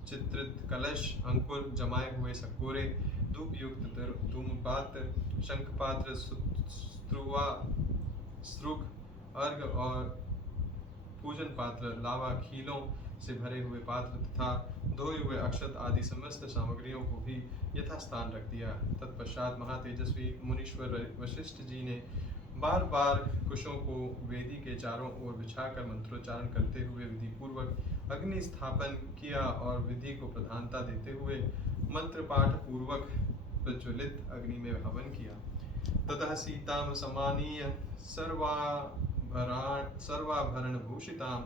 चित्रित कलश, अंकुर जमाए हुए सकोरे, धूप युक्त धूमपात्र, शंखपात्र, स्त्रुवा, स्रुग, अर्घ और पूजन पात्र, लावा खीलों से भरे हुए पात्र तथा धोए हुए अक्षत आदि समस्त सामग्रियों को भी यथास्थान रख दिया। तत्पश्चात महातेजस्वी मुनीश्वर वशिष्ठ जी ने बार बार कुशों को वेदी के चारों ओर बिछाकर मंत्रोच्चारण करते हुए विधि पूर्वक अग्नि स्थापन किया और विधि को प्रधानता देते हुए मंत्र पाठ पूर्वक प्रज्वलित अग्नि में हवन किया। ततः सीतां समानीय सर्वाभरण भूषितां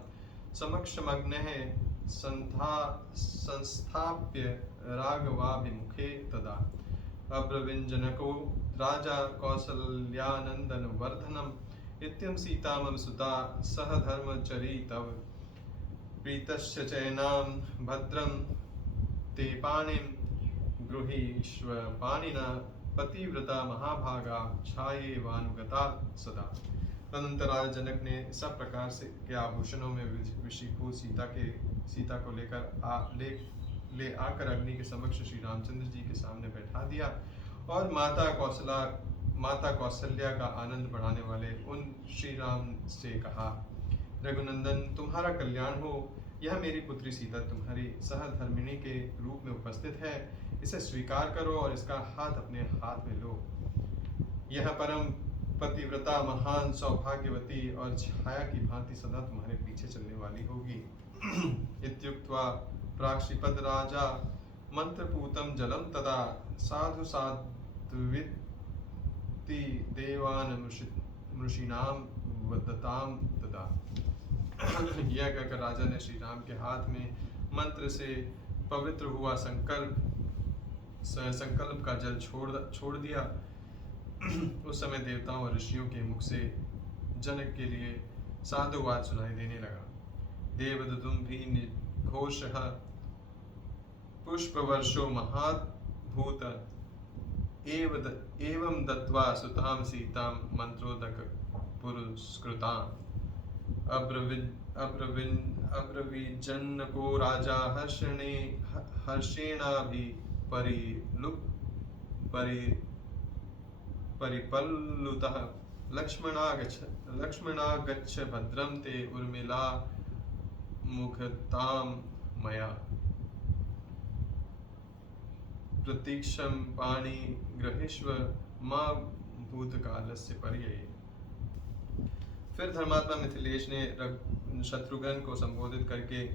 समक्षमग्नेः संस्थाप्य राघवाभिमुखे तदा अब्रवीञ्जनको राजा कौसल्यानन्दन वर्धनम् इत्यं सीता मम सुता सह धर्मचरी तव प्रीतस्य चैनां भद्रं ते पाणिं गृहीष्व पाणिना पतिव्रता महाभागा छायेवानुगता सदा। तदनंतर राजा जनक ने सब प्रकार से के आभूषणों में विषीभूत सीता को ले आकर अग्नि के समक्ष श्री रामचंद्र जी के सामने बैठा दिया और माता कौशल्या का आनंद बढ़ाने वाले उन श्री राम से कहा, रघुनंदन तुम्हारा कल्याण हो। यह मेरी पुत्री सीता तुम्हारी सहधर्मिणी के रूप में उपस्थित है। इसे स्वीकार करो और इसका हाथ अपने हाथ में लो। यह परम पतिव्रता महान सौभाग्यवती और छाया की भांति सदा तुम्हारे पीछे चलने वाली होगी। इत्युक्त्वा प्राक्षिपद राजा मंत्रपूतं जलम तदा साधु साध्विति देवान मृषिणाम वदताम तदा। यह कहकर राजा ने श्री राम के हाथ में मंत्र से पवित्र हुआ संकल्प का जल छोड़ दिया। उस समय देवताओं और ऋषियों के मुख से जनक के लिए साधुवाद सुनाई देने लगा। देवदुदुम्भी घोषः पुष्पवर्षो महाभूत एवं दत्वा सुतां सीतां मंत्रोदक पुरस्कृताम् अब्रवीजन्नको राजा परिपल्लुतः लक्ष्मणागच्छ भद्रं ते उर्मिला मुखतां मया प्रतीक्षं पाणि गृहीष्व मां भूतकालस्य पर्यये। फिर धर्मात्मा मिथिलेश ने शत्रुघ्न को संबोधित करके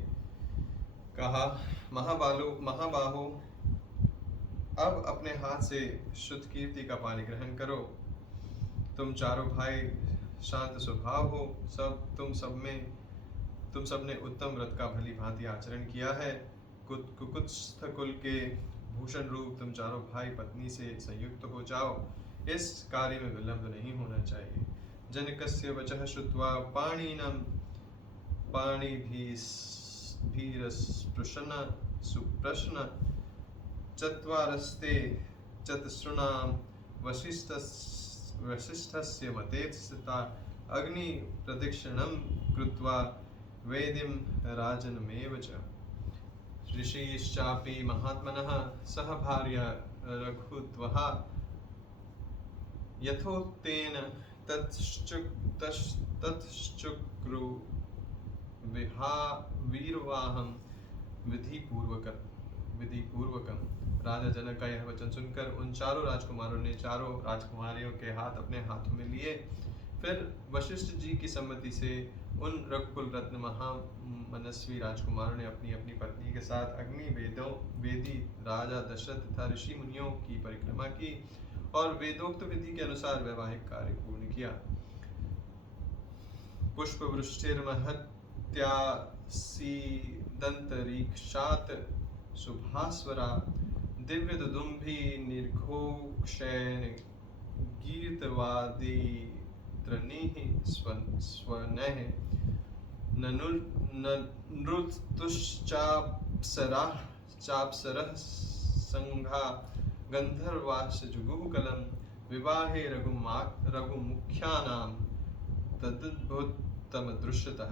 कहा, महाबाहो अब अपने हाथ से शुद्ध कीर्ति का पानी ग्रहण करो। तुम चारों भाई शांत स्वभाव हो। तुम सब ने उत्तम व्रत का भली भांति आचरण किया है। कुकुत्स्थ कुल के भूषण रूप तुम चारों भाई पत्नी से संयुक्त हो जाओ। इस कार्य में विलंब नहीं होना चाहिए। जनकस्य वचः श्रुत्वा पाणिभिस्पृशन सुप्रश्न चत्वारस्ते चतुर्षृणां वसिष्ठस्य मते स्थिता अग्नि प्रदक्षिणं कृत्वा वेदिं राजनमेव च। ऋषिश्चापि महात्मनः सह भार्या रघुत्वः यथोक्तेन ततश्चक्रुर्वीर्वाहं विधिपूर्वकम्। राजा जनक का यह वचन सुनकर उन चारों राजकुमारों ने चारों राजकुमारियों के हाथ अपने हाथों में लिए फिर वशिष्ठ जी की सम्मति से उन रघुकुल रत्न महामनस्वी राजकुमारों ने अपनी अपनी पत्नी के साथ अग्नि वेदी राजा दशरथ तथा ऋषि मुनियों की परिक्रमा की और वेदोक्त विधि के अनुसार वैवाहिक कार्य पूर्ण किया। पुष्पवृष्टिर्महत्यासीदन्तरीक्षात् शुभास्वरा दिव्यदुदुम्भी निर्घोक्षैर् गीतवादित्रनिः स्वनैः नृतुश्चाप्सरः संघा गन्धर्वाश्च जुगुहुकलं विवाहे रघुमुख्यानां तदद्भुतमदृश्यतः।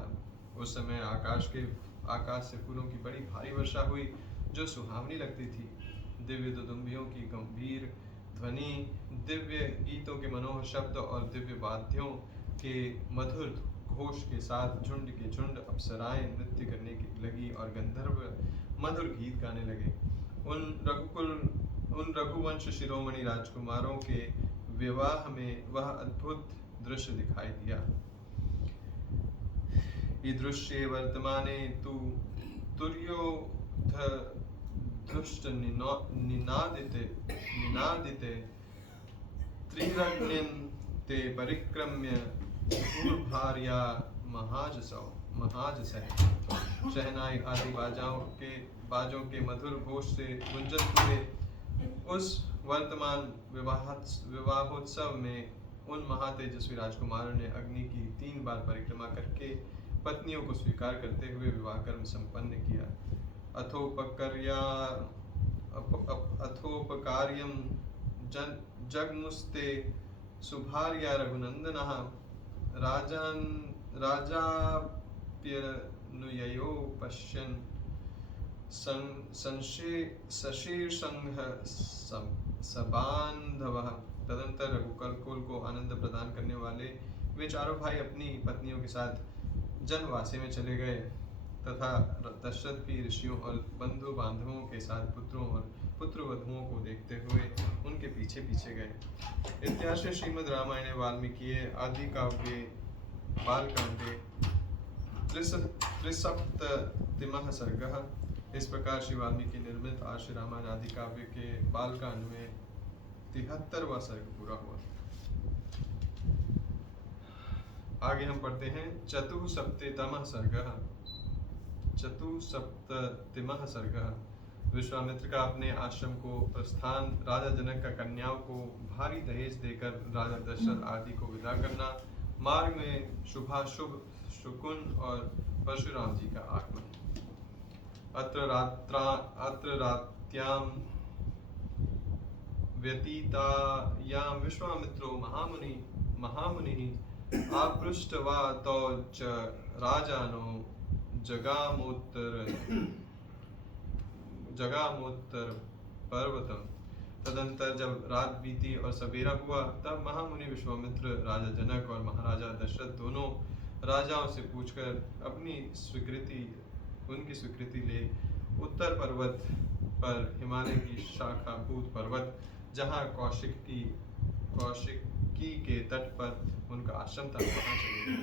उस समय आकाश से फूलों की बड़ी भारी वर्षा हुई जो सुहावनी लगती थी। दिव्य दुदुम्बियों की गंभीर ध्वनि, दिव्य गीतों के मनोहर शब्द और दिव्य वाद्यों के मधुर घोष के साथ झुंड के झुंड अप्सराएं नृत्य करने लगी और गंधर्व मधुर गीत गाने लगे। उन रघुवंश शिरोमणि राजकुमारों के विवाह में वह अद्भुत दृश्य दिखाई दिया। ईदृश्ये वर्तमाने तु तुर्योधुष्ट निनादिते त्रिरत्निं ते परिक्रम्य भूर्भार्या महाजसः। शहनाई आदि बाजों के मधुर घोष से गुंजत हुए उस वर्तमान विवाहोत्सव में उन महातेजस्वी राजकुमारों ने अग्नि की 3 बार परिक्रमा करके पत्नियों को स्वीकार करते हुए विवाह कर्म संपन्न किया। अथोपकार्यं जगमुस्ते सुभार्या रघुनंदनः राजाप्यनुययो पश्यन् सशीर्षंह सबान्धवः। तदंतर रघुकुल को आनंद प्रदान करने वाले वे चारों भाई अपनी पत्नियों के साथ जनवासी में चले गए तथा दशरथ भी ऋषियों और बंधु बांधवों के साथ पुत्रों और पुत्रवधुओं को देखते हुए उनके पीछे पीछे गए। इतिहास श्रीमद् रामायणे वाल्मीकिये आदि काव्ये बालकांडे त्रिसप्ततिमः सर्गः। इस प्रकार श्री वाल्मीकि निर्मित आज श्री रामायण आदि काव्य के बालकांड में 73वां सर्ग पूरा हुआ। आगे हम पढ़ते हैं चतुसप्ततिमः सर्गः। विश्वामित्र का अपने आश्रम को प्रस्थान, राजा जनक का कन्याओं को भारी दहेज देकर राजा दशरथ आदि को विदा करना, मार्ग में शुभाशुभ शकुन और परशुराम जी का आगमन। अत्र रात्यां व्यतीतायां विश्वामित्रो महामुनिः आपृष्टवा तौ च राजानो जगामोत्तर पर्वतम। तदंतर जब रात बीती और सवेरा हुआ तब महामुनि विश्वामित्र राजा जनक और महाराजा दशरथ दोनों राजाओं से पूछकर उनकी स्वीकृति ले उत्तर पर्वत पर हिमालय की शाखाभूत पर्वत जहाँ कौशिकी के तट पर उनका आश्रम था वहाँ चले गए।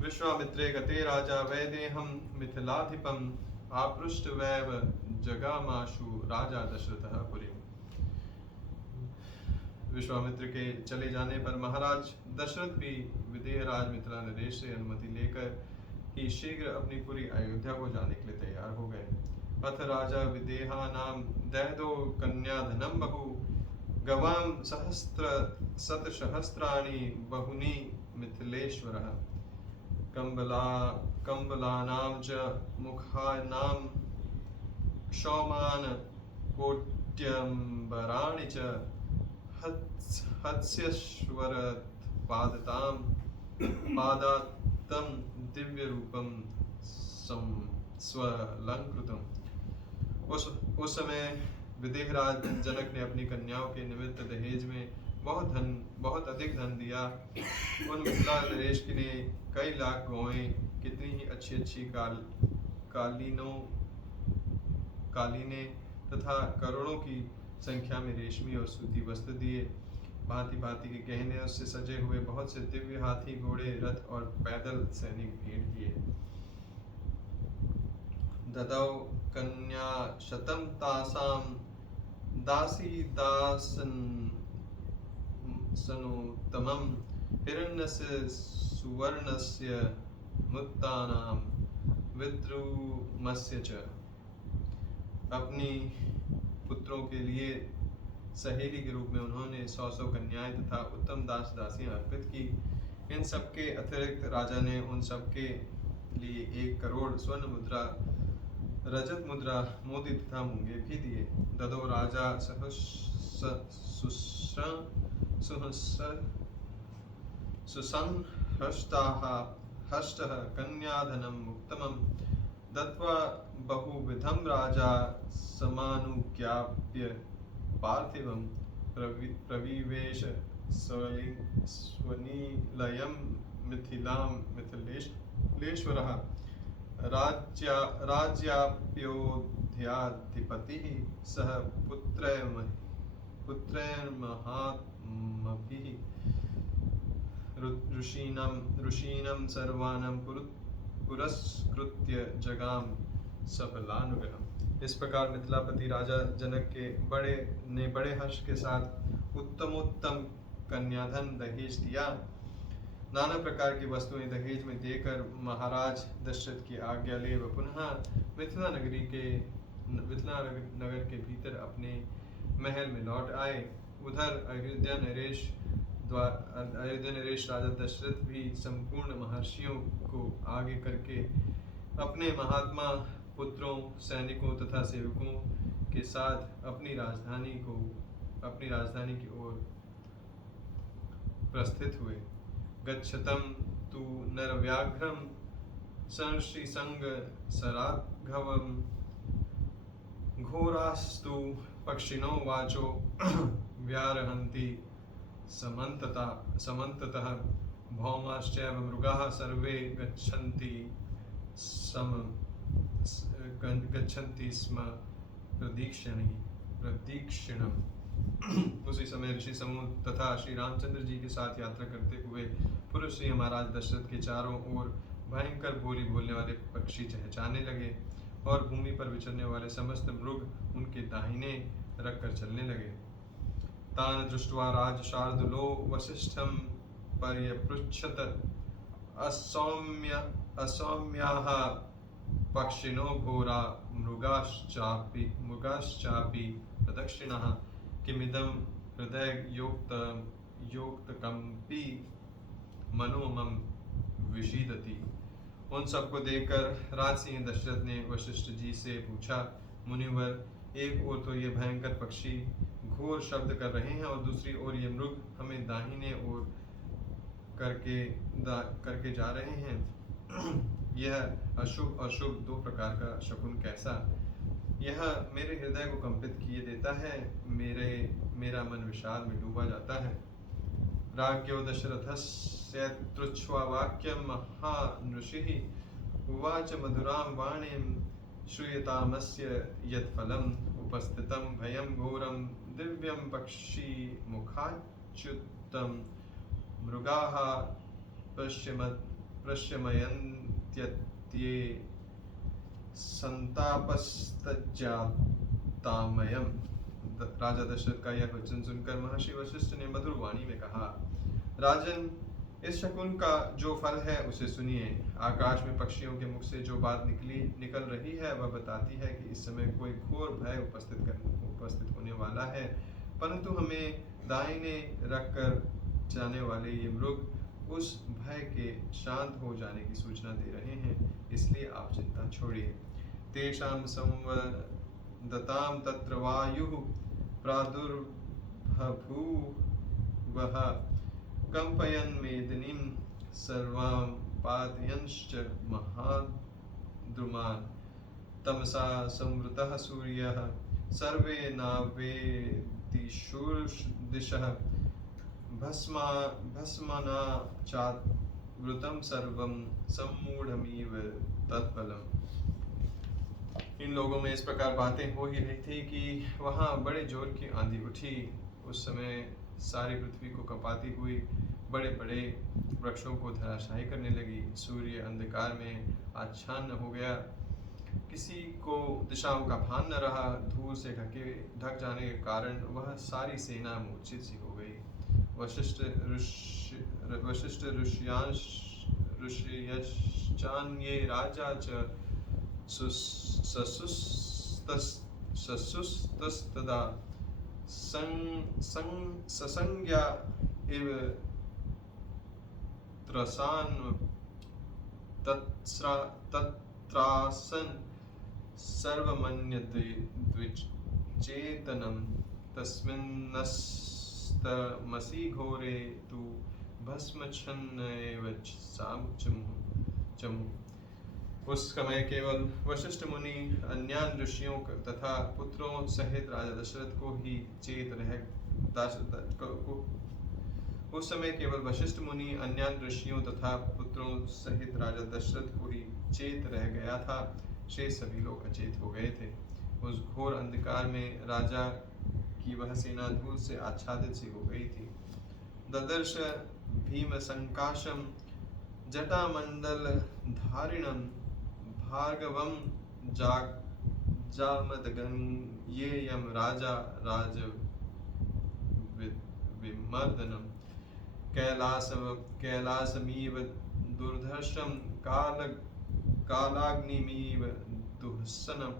विश्वामित्रे गते राजा वैदेहं मिथिलाधिपं आपृष्टवैव जगामाशु राजा दशरथः पुरीम्। विश्वामित्र के चले जाने पर महाराज दशरथ भी विदेहराज मिथिला नरेश से अनुमति लेकर ही शीघ्र अपनी पूरी अयोध्या को जाने के लिए तैयार हो गए। अथ राजा विदेहा नाम दैदो कन्याधनम बहु गवाम शतसहस्राणि बहुनी मिथिलेश्वरः। कंबलानां च मुखानां क्षौमान कोट्यंबराणि च पादातं दिव्य रूपम स्वलंकृतम्। उस समय विदेहराज जनक ने अपनी कन्याओं के निमित्त दहेज में बहुत अधिक धन दिया। उन मिथिला नरेश के लिए कई लाख गौएं, कितनी ही अच्छी अच्छी कालीनें तथा करोड़ों की संख्या में रेशमी और सूती वस्त्र दिए। भांति भांति के गहने उससे सजे हुए बहुत से दिव्य हाथी, घोड़े, रथ और पैदल सैनिक भेंट किए। ददौ कन्या शतं तासां दासी दासन सनोत्तमं हिरण्यस्य सुवर्णस्य मुक्तानां विद्रुमस्य च। अपनी पुत्रों के लिए सहेली के रूप में उन्होंने 100 कन्याएं तथा उत्तम दास दासियां अर्पित की। इन सबके अतिरिक्त राजा ने उन सबके लिए 1 करोड़ स्वर्ण मुद्रा, रजत मुद्रा, मोती तथा मूंगे भी दिए। ददो राजा हष्टः कन्याधनं मुक्तमं दत्वा बहुविधं राजा समानुज्ञाप्य पार्थिवं प्रविवेश स्वनिलयं मिथिलेश्वरः राज्याप्योध्याधिपतिः सह पुत्रैर्महात्मभिः ऋषीणां सर्वान् पुरस्कृत्य जगाम सबलानुग्रहम्। इस प्रकार मिथिलापति राजा जनक के बड़े हर्ष के साथ उत्तमोत्तम कन्याधन दहेज दिया। नाना प्रकार की वस्तुएं दहेज में देकर महाराज दशरथ की आज्ञा ले वह पुनः मिथिला नगर के भीतर अपने महल में लौट आए। उधर अयोध्या नरेश राजा दशरथ भी संपूर्ण महर्षियों को आगे करके अपने महात्मा पुत्रों, सैनिकों तथा सेवकों के साथ अपनी राजधानी की ओर प्रस्थित हुए। गच्छतं तु नरव्याघ्रं संग सराघवं घोरास्तु पक्षिणो वाचो व्यारहन्ति समन्ततः भौमाश्चैव मृगाः सर्वे गच्छन्ति स्म प्रदीक्षिणम्। उसी समय ऋषि समूह तथा श्री रामचंद्र जी के साथ यात्रा करते हुए पुरुष श्री महाराज दशरथ के चारों ओर भयंकर बोली बोलने वाले पक्षी चहचहाने लगे और भूमि पर विचरने वाले समस्त मृग उनके दाहिने रखकर चलने लगे। तान दृष्ट्वा राज शार्दूलो वसिष्ठं पर्यपृच्छत असौम्याः पक्षिणो घोरा मृगाश्चापि प्रदक्षिणः किमिदं हृदयोक्तकंपि मनो मम विषीदति। उन सबको देखकर राजसिंह दशरथ ने वशिष्ठ जी से पूछा, मुनिवर, एक ओर तो ये भयंकर पक्षी घोर शब्द कर रहे हैं और दूसरी ओर ये मृग हमें दाहिने ओर करके जा रहे हैं। यह अशुभ अशुभ दो प्रकार का शकुन कैसा? यह मेरे हृदय को कंपित किए देता है, मेरा मन विषाद में डूबा जाता है। राज्ञो दशरथस्येतृच्छ्वा वाक्यं महानृषिः उवाच मधुरां वाणीं श्रूयतामस्य यत्फलम् उपस्थितं भयं घोरं दिव्यं पक्षिमुखाच्युतं मृगाः पश्यमयन्त्यत्ये संतापस्तज्जातामयम्। राजा दशरथ का यह वचन सुनकर महर्षि वशिष्ठ ने मधुर वाणी में कहा, राजन, इस शकुन का जो फल है उसे सुनिए। आकाश में पक्षियों के मुख से जो बात निकल रही है वह बताती है कि इस समय कोई घोर भय उपस्थित होने वाला है, परंतु हमें दाहिने रखकर जाने वाले ये मृग उस भय के शांत हो जाने की सूचना दे रहे हैं, इसलिए आप चिंता छोड़िए। तेषां संवदतां तत्र वायुः प्रादुर्बभूवः कंपयन् मेदिनीं सर्वां पातयंश्च महाद्रुमान्। तमसा संवृतः सूर्यः सर्वे नावेदिशुर्दिशः भस्मना चावृतं सर्वं सम्मूढ़मिव तत्फलम्। इन लोगों में इस प्रकार बातें हो ही रही थी कि वहाँ बड़े जोर की आंधी उठी। उस समय सारी पृथ्वी को कपाती हुई बड़े बड़े वृक्षों को धराशायी करने लगी। सूर्य अंधकार में आच्छादन हो गया, किसी को दिशाओं का भान न रहा। धूल से ढक जाने के कारण वह सारी सेना मूर्छित सी हो गई। वशिष्ठ ऋषयश्चान्ये राजा च ससुस्तस्तदा ससंज्ञा इव त्रसान तत्रासन सर्वमन्यद्विचेतनं तस्मिन्नस्तमसि घोरे तु भस्मच्छन्नएव चमु। उस समय केवल वशिष्ठ मुनि अन्यान ऋषियों तथा पुत्रों सहित राजा दशरथ को ही चेत रह उस समय केवल वशिष्ठ मुनि अन्यान ऋषियों तथा पुत्रों सहित राजा दशरथ को ही चेत रह गया था। शेष सभी लोग अचेत हो गए थे। उस घोर अंधकार में राजा की वह सेना धूल से आच्छादित सी हो गई थी। ददर्श भीम संकाशम जटामंडल धारिणम भार्गवम जामदगन्येयं राजा राज विमर्दनम कैलासमीव दुर्धर्षं कालाग्निमीव दुःसहं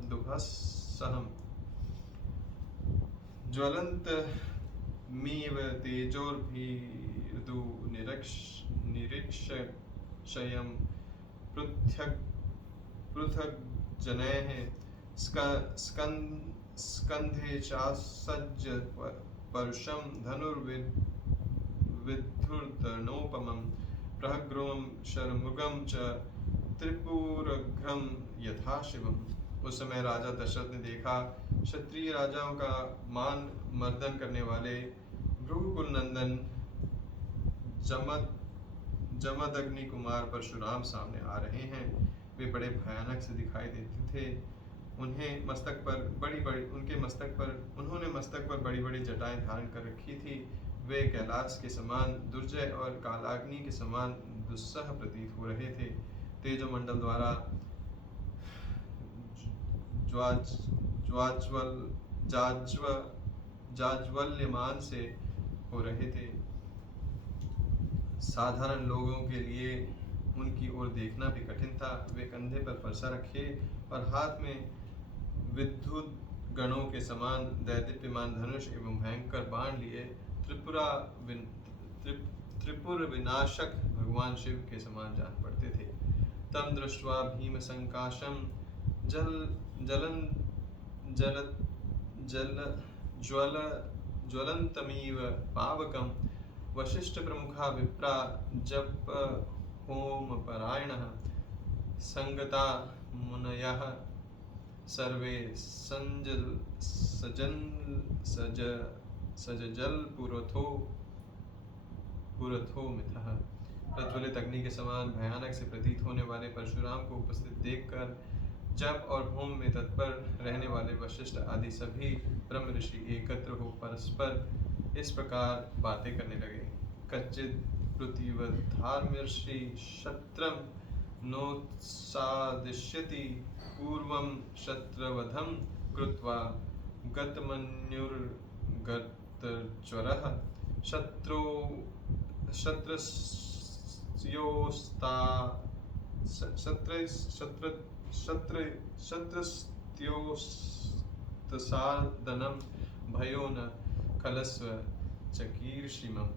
ज्वलन्तमीव तेजोर्भिर्दु निरीक्षयं पृथक् जनैः स्कन्धे चासज्ज परुषं धनुर्विद्धुर्धनोपमं प्रहग्रों शरमुगं च त्रिपुरघ्रं यथा शिवम्। उस समय राजा दशरथ ने देखा, क्षत्रिय राजाओं का मान मर्दन करने वाले भृगुकुल नंदन जमदग्नि कुमार परशुराम सामने आ रहे हैं। वे बड़े भयानक से दिखाई देते थे। उन्होंने मस्तक पर बड़ी बड़ी जटाएं धारण कर रखी थी। वे कैलाश के समान दुर्जय और कालाग्नि के समान दुस्सह प्रतीत हो रहे थे। तेजोमंडल द्वारा जाज्वल्यमान से हो रहे थे। साधारण लोगों के लिए उनकी ओर देखना भी कठिन था। वे कंधे पर फरसा रखे और हाथ में विद्युत गणों के समान दैदीप्यमान धनुष एवं भयंकर बाण लिए त्रिपुर विनाशक भगवान शिव के समान जान पड़ते थे। तम दृष्ट्वा भीम संकाशम ज्वलन्तमीव पावकं वशिष्ठ प्रमुखा विप्रा जप होम परायणः संगता मुनयः सर्वे सजल पुरथो मिथः। प्रज्वलित अग्नि के समान भयानक से प्रतीत होने वाले परशुराम को उपस्थित देखकर जप और होम में तत्पर रहने वाले वशिष्ठ आदि सभी ब्रह्म ऋषि एकत्र हो परस्पर इस प्रकार बातें करने लगे। कच्चित् पृथिव्याधार्मर्षि शत्रं नोत्सादिष्यति पूर्वं शत्रवधं कृत्वा गतमन्युर्गतज्वरः शत्रस्त्योस्तादनं भयो न खलस्व चकीर्षितम्।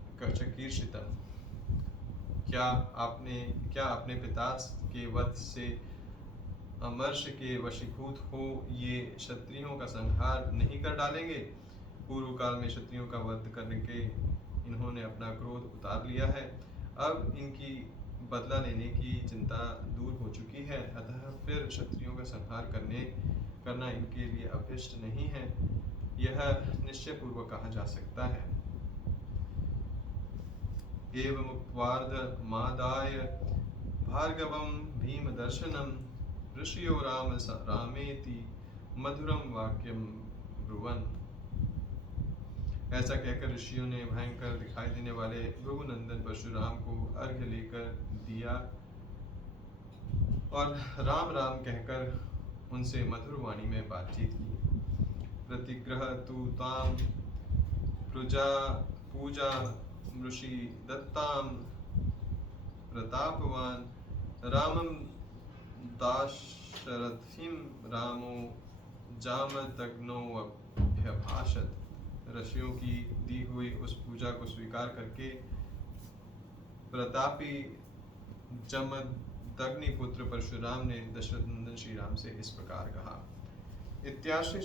क्या अपने पिता के वध से अमर्ष के वशीभूत हो ये क्षत्रियों का संहार नहीं कर डालेंगे? पूर्व काल में क्षत्रियों का वध करके इन्होंने अपना क्रोध उतार लिया है। अब इनकी बदला लेने की चिंता दूर हो चुकी है, अतः फिर क्षत्रियों का संहार करना इनके लिए अभिष्ट नहीं है। यह निश्चय पूर्वक कहा जा सकता है। एवमुक्त्वार्धमादाय भार्गवं भीमदर्शनं ऋषियो रामेति मधुरं वाक्यं ब्रुवन्। ऐसा कहकर ऋषियों ने भयंकर दिखाई देने वाले भृगुनंदन परशुराम को अर्घ्य लेकर दिया और राम राम कहकर उनसे मधुर वाणी में बातचीत की। प्रतिग्रह तु ताम प्रजा पूजा ऋषि दत्ताम प्रतापवान रामम दाशरथिम रामो जामदग्नोऽभ्यभाषत। ऋषियों की दी हुई उस पूजा को स्वीकार करके प्रतापी जमदग्नि पुत्र परशुराम ने दशरथ नंदन श्री राम से इस प्रकार कहा। इत्याश्री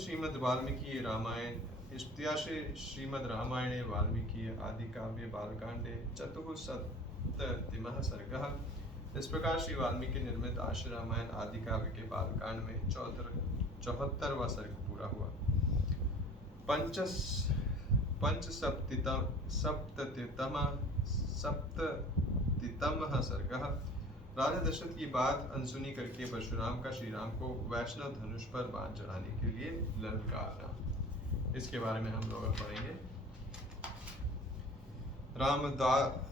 श्रीमद् रामायणे वाल्मीकि आदि काव्ये बालकांडे चतुःसप्ततिमः सर्गः। इस प्रकार श्री वाल्मीकि निर्मित आश्री रामायण आदि काव्य के बालकांड में 74वां सर्ग पूरा हुआ। सप्ततितमः सर्गः। राजा दशरथ की बात अनसुनी करके परशुराम का श्री राम को वैष्णव धनुष पर बाण चढ़ाने के लिए ललकारना। इसके बारे में हम लोग पढ़ेंगे।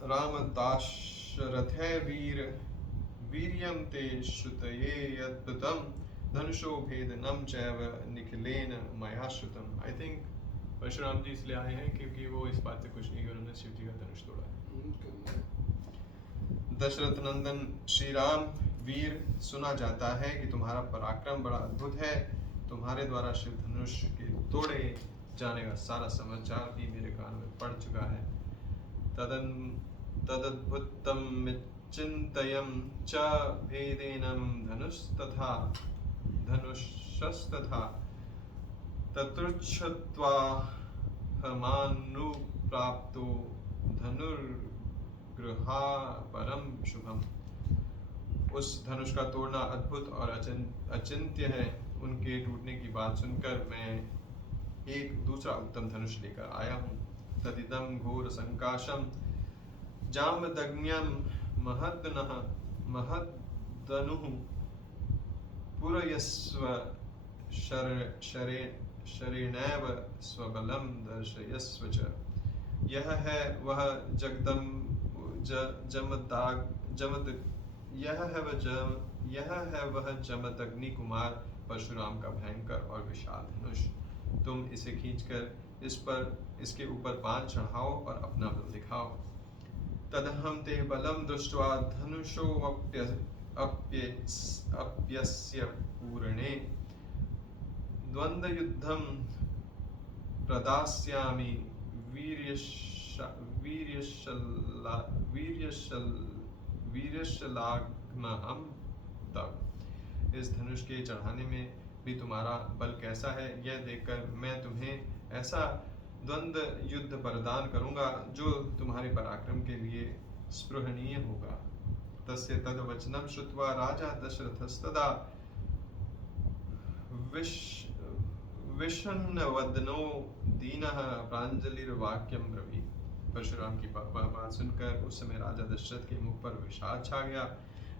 रामदाशरथे वीर्यं ते श्रुतये यद्भुतं धनुषो भेदनं चैव निखिलेन मया श्रुतम्। आई थिंक परशुराम जी इसलिए आए हैं क्योंकि वो इस बात से खुश नहीं कि उन्होंने शिव जी का धनुष तोड़ा है। दशरथ नंदन श्री राम वीर, सुना जाता है कि तुम्हारा पराक्रम बड़ा अद्भुत है। तुम्हारे द्वारा शिव धनुष के तोड़े जाने का सारा समाचार भी मेरे कान में पड़ चुका है। तदद्भुतं चिंतयं च भेदेनं धनुषस्तथा ततुच्छत्वाहमानुप्राप्तो धनुर्गृहा परम शुभम। उस धनुष का तोड़ना अद्भुत और अचिंत्य है। उनके टूटने की बात सुनकर मैं एक दूसरा उत्तम धनुष लेकर आया हूँ। तदिदं घोर संकाशम जामदग्न्यं महद्दनुः पुरयस्व शरेणैव स्वबलं दर्शयस्व च। यह है वह जमदग्नि कुमार परशुराम का भयंकर और विशाल धनुष। तुम इसे खींचकर इसके ऊपर बाण चढ़ाओ और अपना बल दिखाओ। तदहं ते बलं दृष्ट्वा धनुषोऽप्यस्य पूर्णे द्वन्द्वयुद्धं प्रदास्यामि वीर्यशलाघ्नहं तव। इस धनुष के चढ़ाने में भी तुम्हारा बल कैसा है, यह देखकर मैं तुम्हें ऐसा द्वंद्व युद्ध प्रदान करूंगा जो तुम्हारे पराक्रम के लिए स्पृहणीय होगा। तस्य तद्वचनं श्रुत्वा राजा दशरथस्तदा विषण्णवदनो दीनः प्राञ्जलिर्वाक्यं ब्रवीत्। परशुराम की बात सुनकर उस समय राजा दशरथ के मुख पर विषाद छा गया।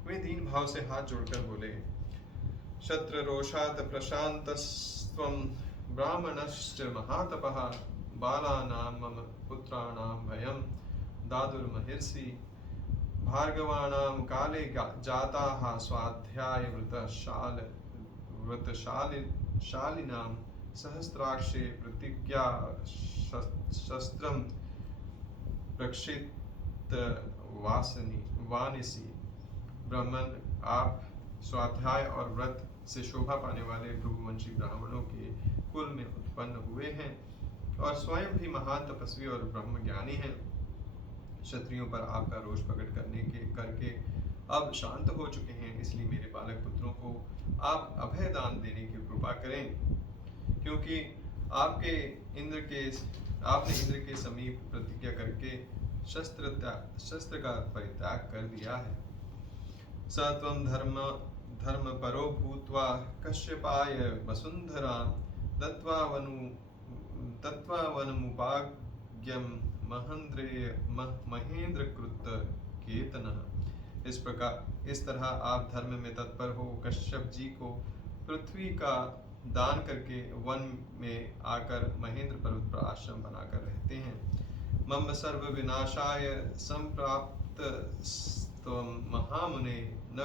वे दीन भाव से हाथ जोड़कर बोले, शत्रुरोषात् प्रशान्तस्त्वं ब्राह्मणश्च महातपः बालानां मम पुत्राणां भयं दातुर्महर्षि भार्गवाणां काले जाताः स्वाध्याय व्रतशालिनां सहस्राक्षे प्रतिज्ञा शस्त्रं प्रक्षिप्त वानिसी। ब्राह्मण, आप स्वाध्याय और व्रत से शोभा पाने वाले भृगुवंशी ब्राह्मणों के कुल में उत्पन्न हुए हैं और स्वयं भी महान तपस्वी और ब्रह्मज्ञानी हैं। क्षत्रियों पर आपका रोष प्रकट करके अब शांत हो चुके हैं, इसलिए मेरे बालक पुत्रों को आप अभय दान देने की कृपा करें, क्योंकि आपने इंद्र के समीप प्रतिज्ञा करके शस्त्र का परित्याग कर दिया है। स त्वं धर्मपरो भूत्वा कश्यपाय वसुन्धरां दत्त्वा वनमुपाज्ञं महेन्द्रकृत केतनः। इस तरह आप धर्म में तत्पर हो कश्यप जी को पृथ्वी का दान करके वन में आकर महेंद्र पर्वत पर आश्रम बनाकर रहते हैं। मम सर्व विनाशाय संप्राप्त त्वं महामुने न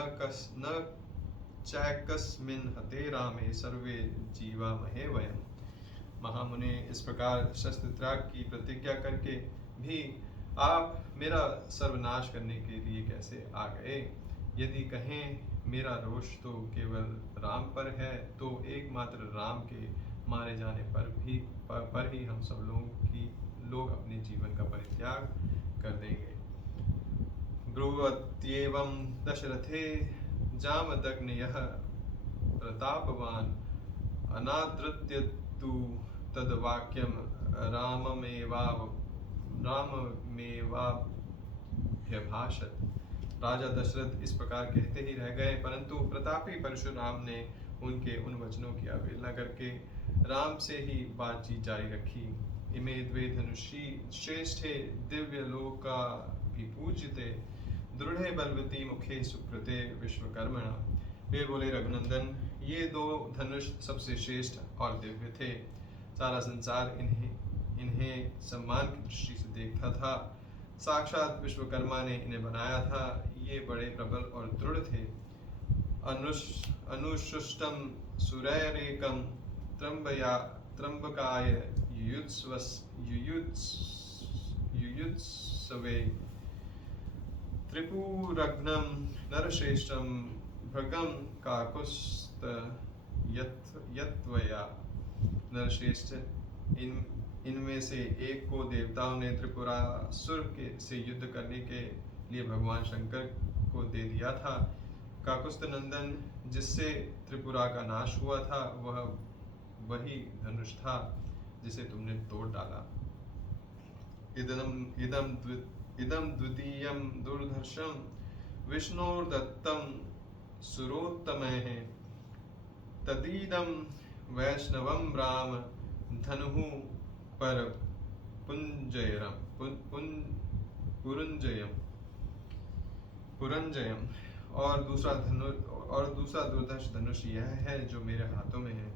चैकस्मिन् हते रामे सर्वे जीवा महे वयम्। महामुने, इस प्रकार शस्त्र त्याग की प्रतिज्ञा करके भी आप मेरा सर्वनाश करने के लिए कैसे आ गए? यदि कहें मेरा रोष तो केवल राम पर है, तो एकमात्र राम के मारे जाने पर ही हम सब लोग अपने जीवन का परित्याग कर देंगे। ब्रुवत्येवं दशरथे जामदग्नयः प्रतापवान अनादृत्य तु तद्वाक्यम राममेवाभ्यभाषत। राजा दशरथ इस प्रकार कहते ही रह गए, परंतु प्रतापी परशुराम ने उनके उन वचनों की अवहेलना करके राम से ही बातचीत जारी रखी। इमे द्वे धनुषी श्रेष्ठे दिव्यलोका विपूजिते दृढ़े बलवती मुखे सुकृते विश्वकर्मणा। वे बोले, रघुनंदन, ये दो धनुष सबसे श्रेष्ठ और दिव्य थे। सारा संसार इन्हें सम्मान की दृष्टि से देखता था। साक्षात विश्वकर्मा ने इन्हें बनाया था। ये बड़े प्रबल और दृढ़ थे। अनुशुष्टम सुरैरेकम त्र्यंबकाय युयुत्सवे त्रिपुरग्नं नरश्रेष्ठं भृगं काकुस्त यत्वया। नरश्रेष्ठ, इनमें से एक को देवताओं ने त्रिपुरासुर से युद्ध करने के लिए भगवान शंकर को दे दिया था। काकुस्थ नंदन, जिससे त्रिपुरा का नाश हुआ था, वह वही धनुष था जिसे तुमने तोड़ डाला। इदम द्वितीयं दुर्धर्षं विष्णोर्दत्तं सुरोत्तमैः तदीदं वैष्णवं राम धनुः पर पुरंजयम। और दूसरा दुर्धर्ष धनुष यह है जो मेरे हाथों में है।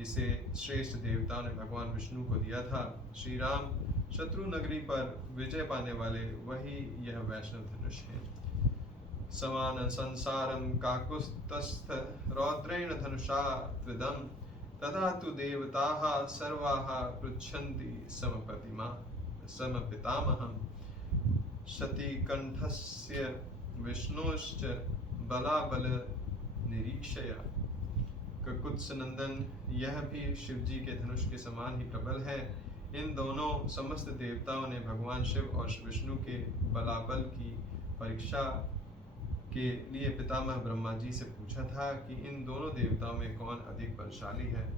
इसे श्रेष्ठ देवताओं ने भगवान विष्णु को दिया था। श्री राम शत्रु नगरी पर विजय पाने वाले वही यह वैष्णव धनुष है। समान संसारम काकुस्तस्थ रौद्रेण धनुषा त्विदं तदा तु देवताः सर्वाः पृच्छन्ति समपितामहं शतीकण्ठस्य विष्णोश्च बलाबल निरीक्षया। ककुत्स नंदन, यह भी शिवजी के धनुष के समान ही प्रबल है। इन दोनों समस्त देवताओं ने भगवान शिव और विष्णु के बलाबल की परीक्षा के लिए पितामह ब्रह्मा जी से पूछा था कि इन दोनों देवताओं में कौन अधिक बलशाली है।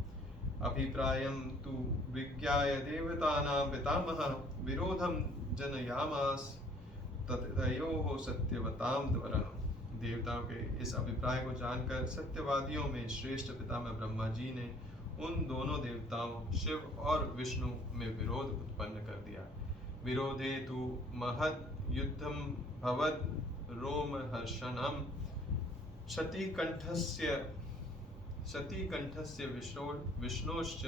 अभिप्रायं तु विज्ञाय देवतानां पितामहः विरोधं जनयामास ततयोः सत्यवतां वरः। देवताओं के इस अभिप्राय को जानकर सत्यवादियों में श्रेष्ठ पितामह ब्रह्मा जी ने उन दोनों देवताओं शिव और विष्णु में विरोध उत्पन्न कर दिया। विरोधे तु महद युद्धम भवद रोमहर्षणं शतीकण्ठस्य विष्णोश्च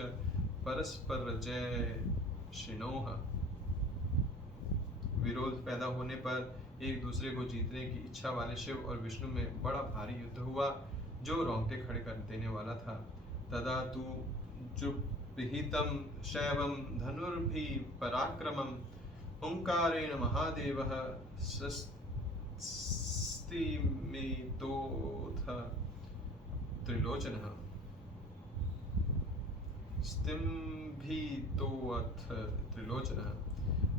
परस्परजयशिनोः। विरोध पैदा होने पर एक दूसरे को जीतने की इच्छा वाले शिव और विष्णु में बड़ा भारी युद्ध हुआ, जो रोंगटे खड़े कर देने वाला था। तदा तु जुपहितं शैवं धनुर्भि पराक्रमं ओंकारेण महादेवः स्तिमितोऽथ त्रिलोचनः।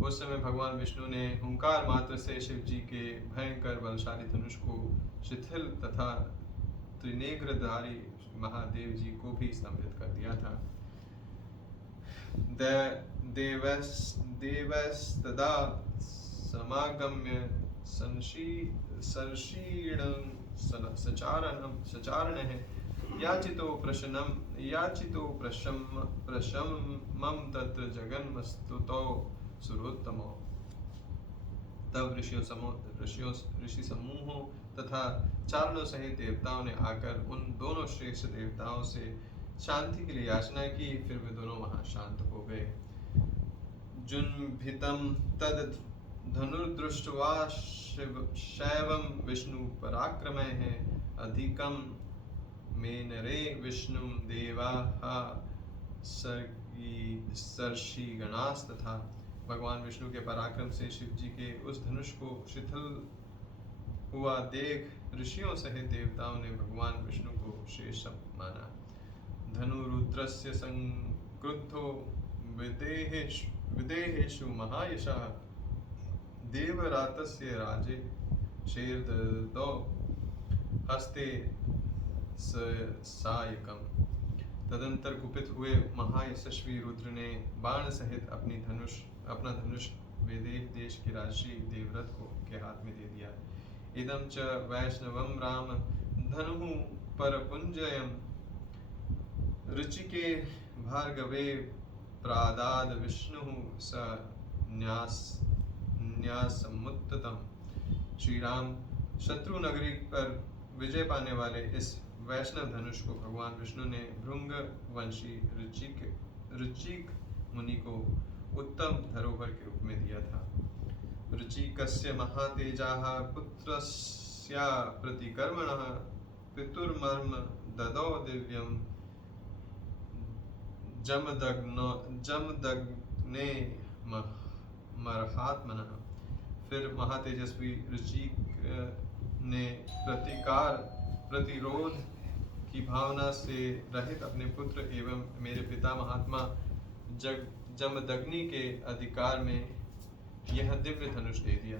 उस समय भगवान विष्णु ने हुंकार मात्र से शिव जी के भयंकर बलशाली धनुष को शिथिल तथा त्रिनेत्रधारी महादेव जी को भी स्तंभित कर दिया था। देवस्तदा समागम्य सचारणः याचितो प्रशमं तत्र जगन्मस्तुतो सुरोत्तमो। तब ऋषि समूहों तथा चारणों सहित देवताओं ने आकर उन दोनों श्रेष्ठ देवताओं से शांति के लिए याचना की। फिर वे दोनों वहां शांत हो गए। जुन्भितं तद धनुर्दृष्ट्वा शैवं विष्णु पराक्रमः अधिकं मेनरे विष्णु देवाः सर्षिगणास्तथा। भगवान विष्णु के पराक्रम से शिव जी के उस धनुष को शिथिल हुआ देख ऋषियों सहित देवताओं ने भगवान विष्णु को शेष माना। धनुरुद्रस्य संक्रुद्धो विदेहेषु महायशः देवरातस्य राजे शेरदो हस्ते सायकम। तदंतर कुपित हुए महायशस्वी रुद्र ने बाण सहित अपना धनुष विदेह देश के राजसी देवव्रत को के हाथ में दे दिया। इदं च वैष्णवं राम धनुः परपुंजयं ऋचिके भार्गवे प्रादाद विष्णुः स न्यासमुत्ततम्। श्री राम शत्रु नगरी पर विजय पाने वाले इस वैष्णव धनुष को भगवान विष्णु ने भृंग वंशी ऋचिक मुनि को उत्तम धरोहर के रूप में दिया था। ऋचिकस्य महातेजाः पुत्रस्य प्रतिकर्मणः पितुर्मर्म ददौ दिव्यं जमदग्ने मरहात्मनः। फिर महातेजस्वी ऋचिक ने प्रतिरोध की भावना से रहित अपने पुत्र एवं मेरे पिता महात्मा जमदग्नि के अधिकार में यह दिव्य धनुष दे दिया।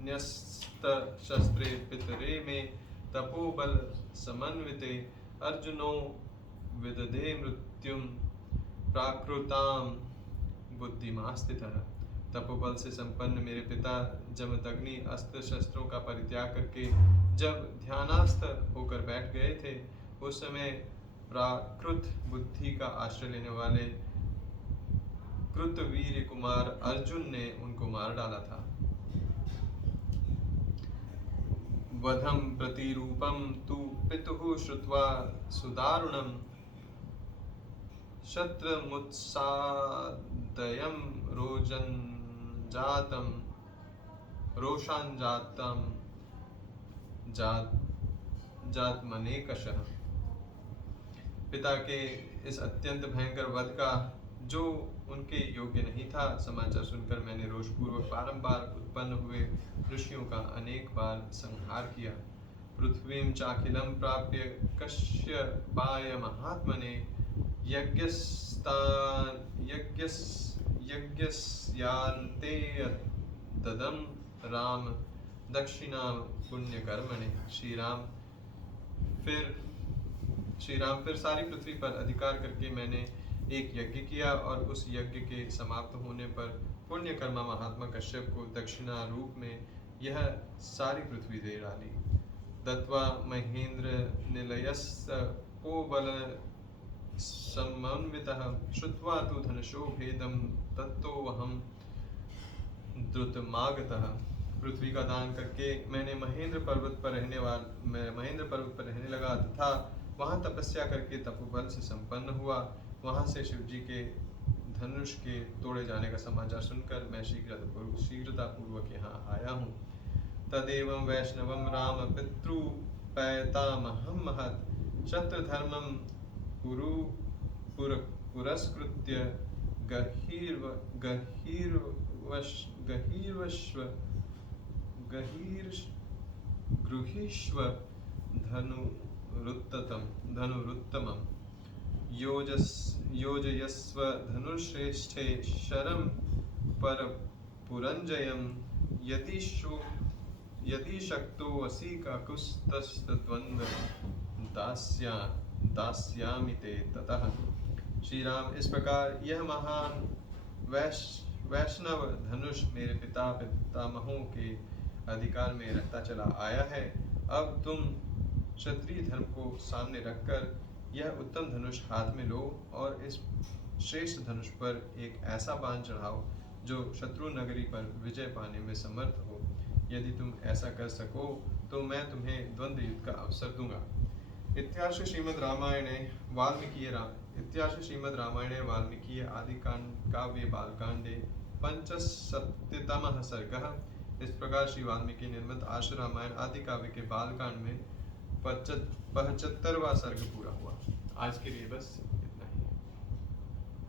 न्यस्तशस्त्रे पितरे में तपोबल समन्विते अर्जुनो विदधे मृत्युम प्राकृतां बुद्धिमास्थितः। तपोबल से संपन्न मेरे पिता जमदग्नि अस्त्र शस्त्रों का परित्याग करके जब ध्यानास्थ होकर बैठ गए थे, उस समय प्राकृत बुद्धि का आश्रय लेने वाले कृतवीर्य कुमार अर्जुन ने उनको मार डाला था। वधम प्रतिरूपम तु पितुः श्रुत्वा सुदारुणम शत्रमुत्सादयं रोषाञ्जातं जातमनेकशः। पिता के इस अत्यंत भयंकर वध का जो उनके योग्य नहीं था समाचार सुनकर मैंने रोषपूर्वक बारंबार उत्पन्न हुए ऋषियों का अनेक बार संहार किया। पृथ्वीं चाखिलं प्राप्य कश्यपाय महात्मने यज्ञस्यान्ते ददं राम दक्षिणा पुण्यकर्मणे। श्री राम फिर सारी पृथ्वी पर अधिकार करके मैंने एक यज्ञ किया और उस यज्ञ के समाप्त होने पर पुण्यकर्मा महात्मा कश्यप को दक्षिणा रूप में यह सारी पृथ्वी दे डाली। दत्वा महेंद्र निलयस्पोबल समन्वितः श्रुत्वा तु धनुषो भेदं तत्तोऽहं द्रुतमागतः। पृथ्वी का दान करके मैंने महेंद्र पर्वत पर रहने लगा तथा वहां तपस्या करके तपोबल से संपन्न हुआ। वहां से शिव जी के धनुष के तोड़े जाने का समाचार सुनकर मैं शीघ्रतापूर्वक यहाँ आया हूँ। तदेवं वैष्णवं राम पितृपैतामहं महत् शत्रधर्मं पुरस्कृत्य गृहीष्व धनुरुत्तमम् योजयस्व धनुर्श्रेष्ठे शरं परपुरञ्जयं यदि शक्तो असि काकुस्तस्त्वन्द्व दास्यामि ते ततः। श्री राम इस प्रकार यह महान वैष्णव धनुष मेरे पितामहों के अधिकार में रखता चला आया है। अब तुम क्षत्रिय धर्म को सामने रखकर यह उत्तम धनुष हाथ में लो और इस श्रेष्ठ धनुष पर एक ऐसा बाण चढ़ाओ जो शत्रु नगरी पर विजय पाने में समर्थ हो। यदि तुम ऐसा कर सको तो मैं तुम्हें द्वंद्व युद्ध का अवसर दूंगा। इत्यार्ष श्रीमद् रामायणे वाल्मीकीय आदिकांड काव्ये बालकांडे पंचसप्ततमः सर्गः। इस प्रकार श्री वाल्मीकि निर्मित आर्ष रामायण आदि काव्य के बालकांड में 75वां सर्ग पूरा हुआ। आज के लिए बस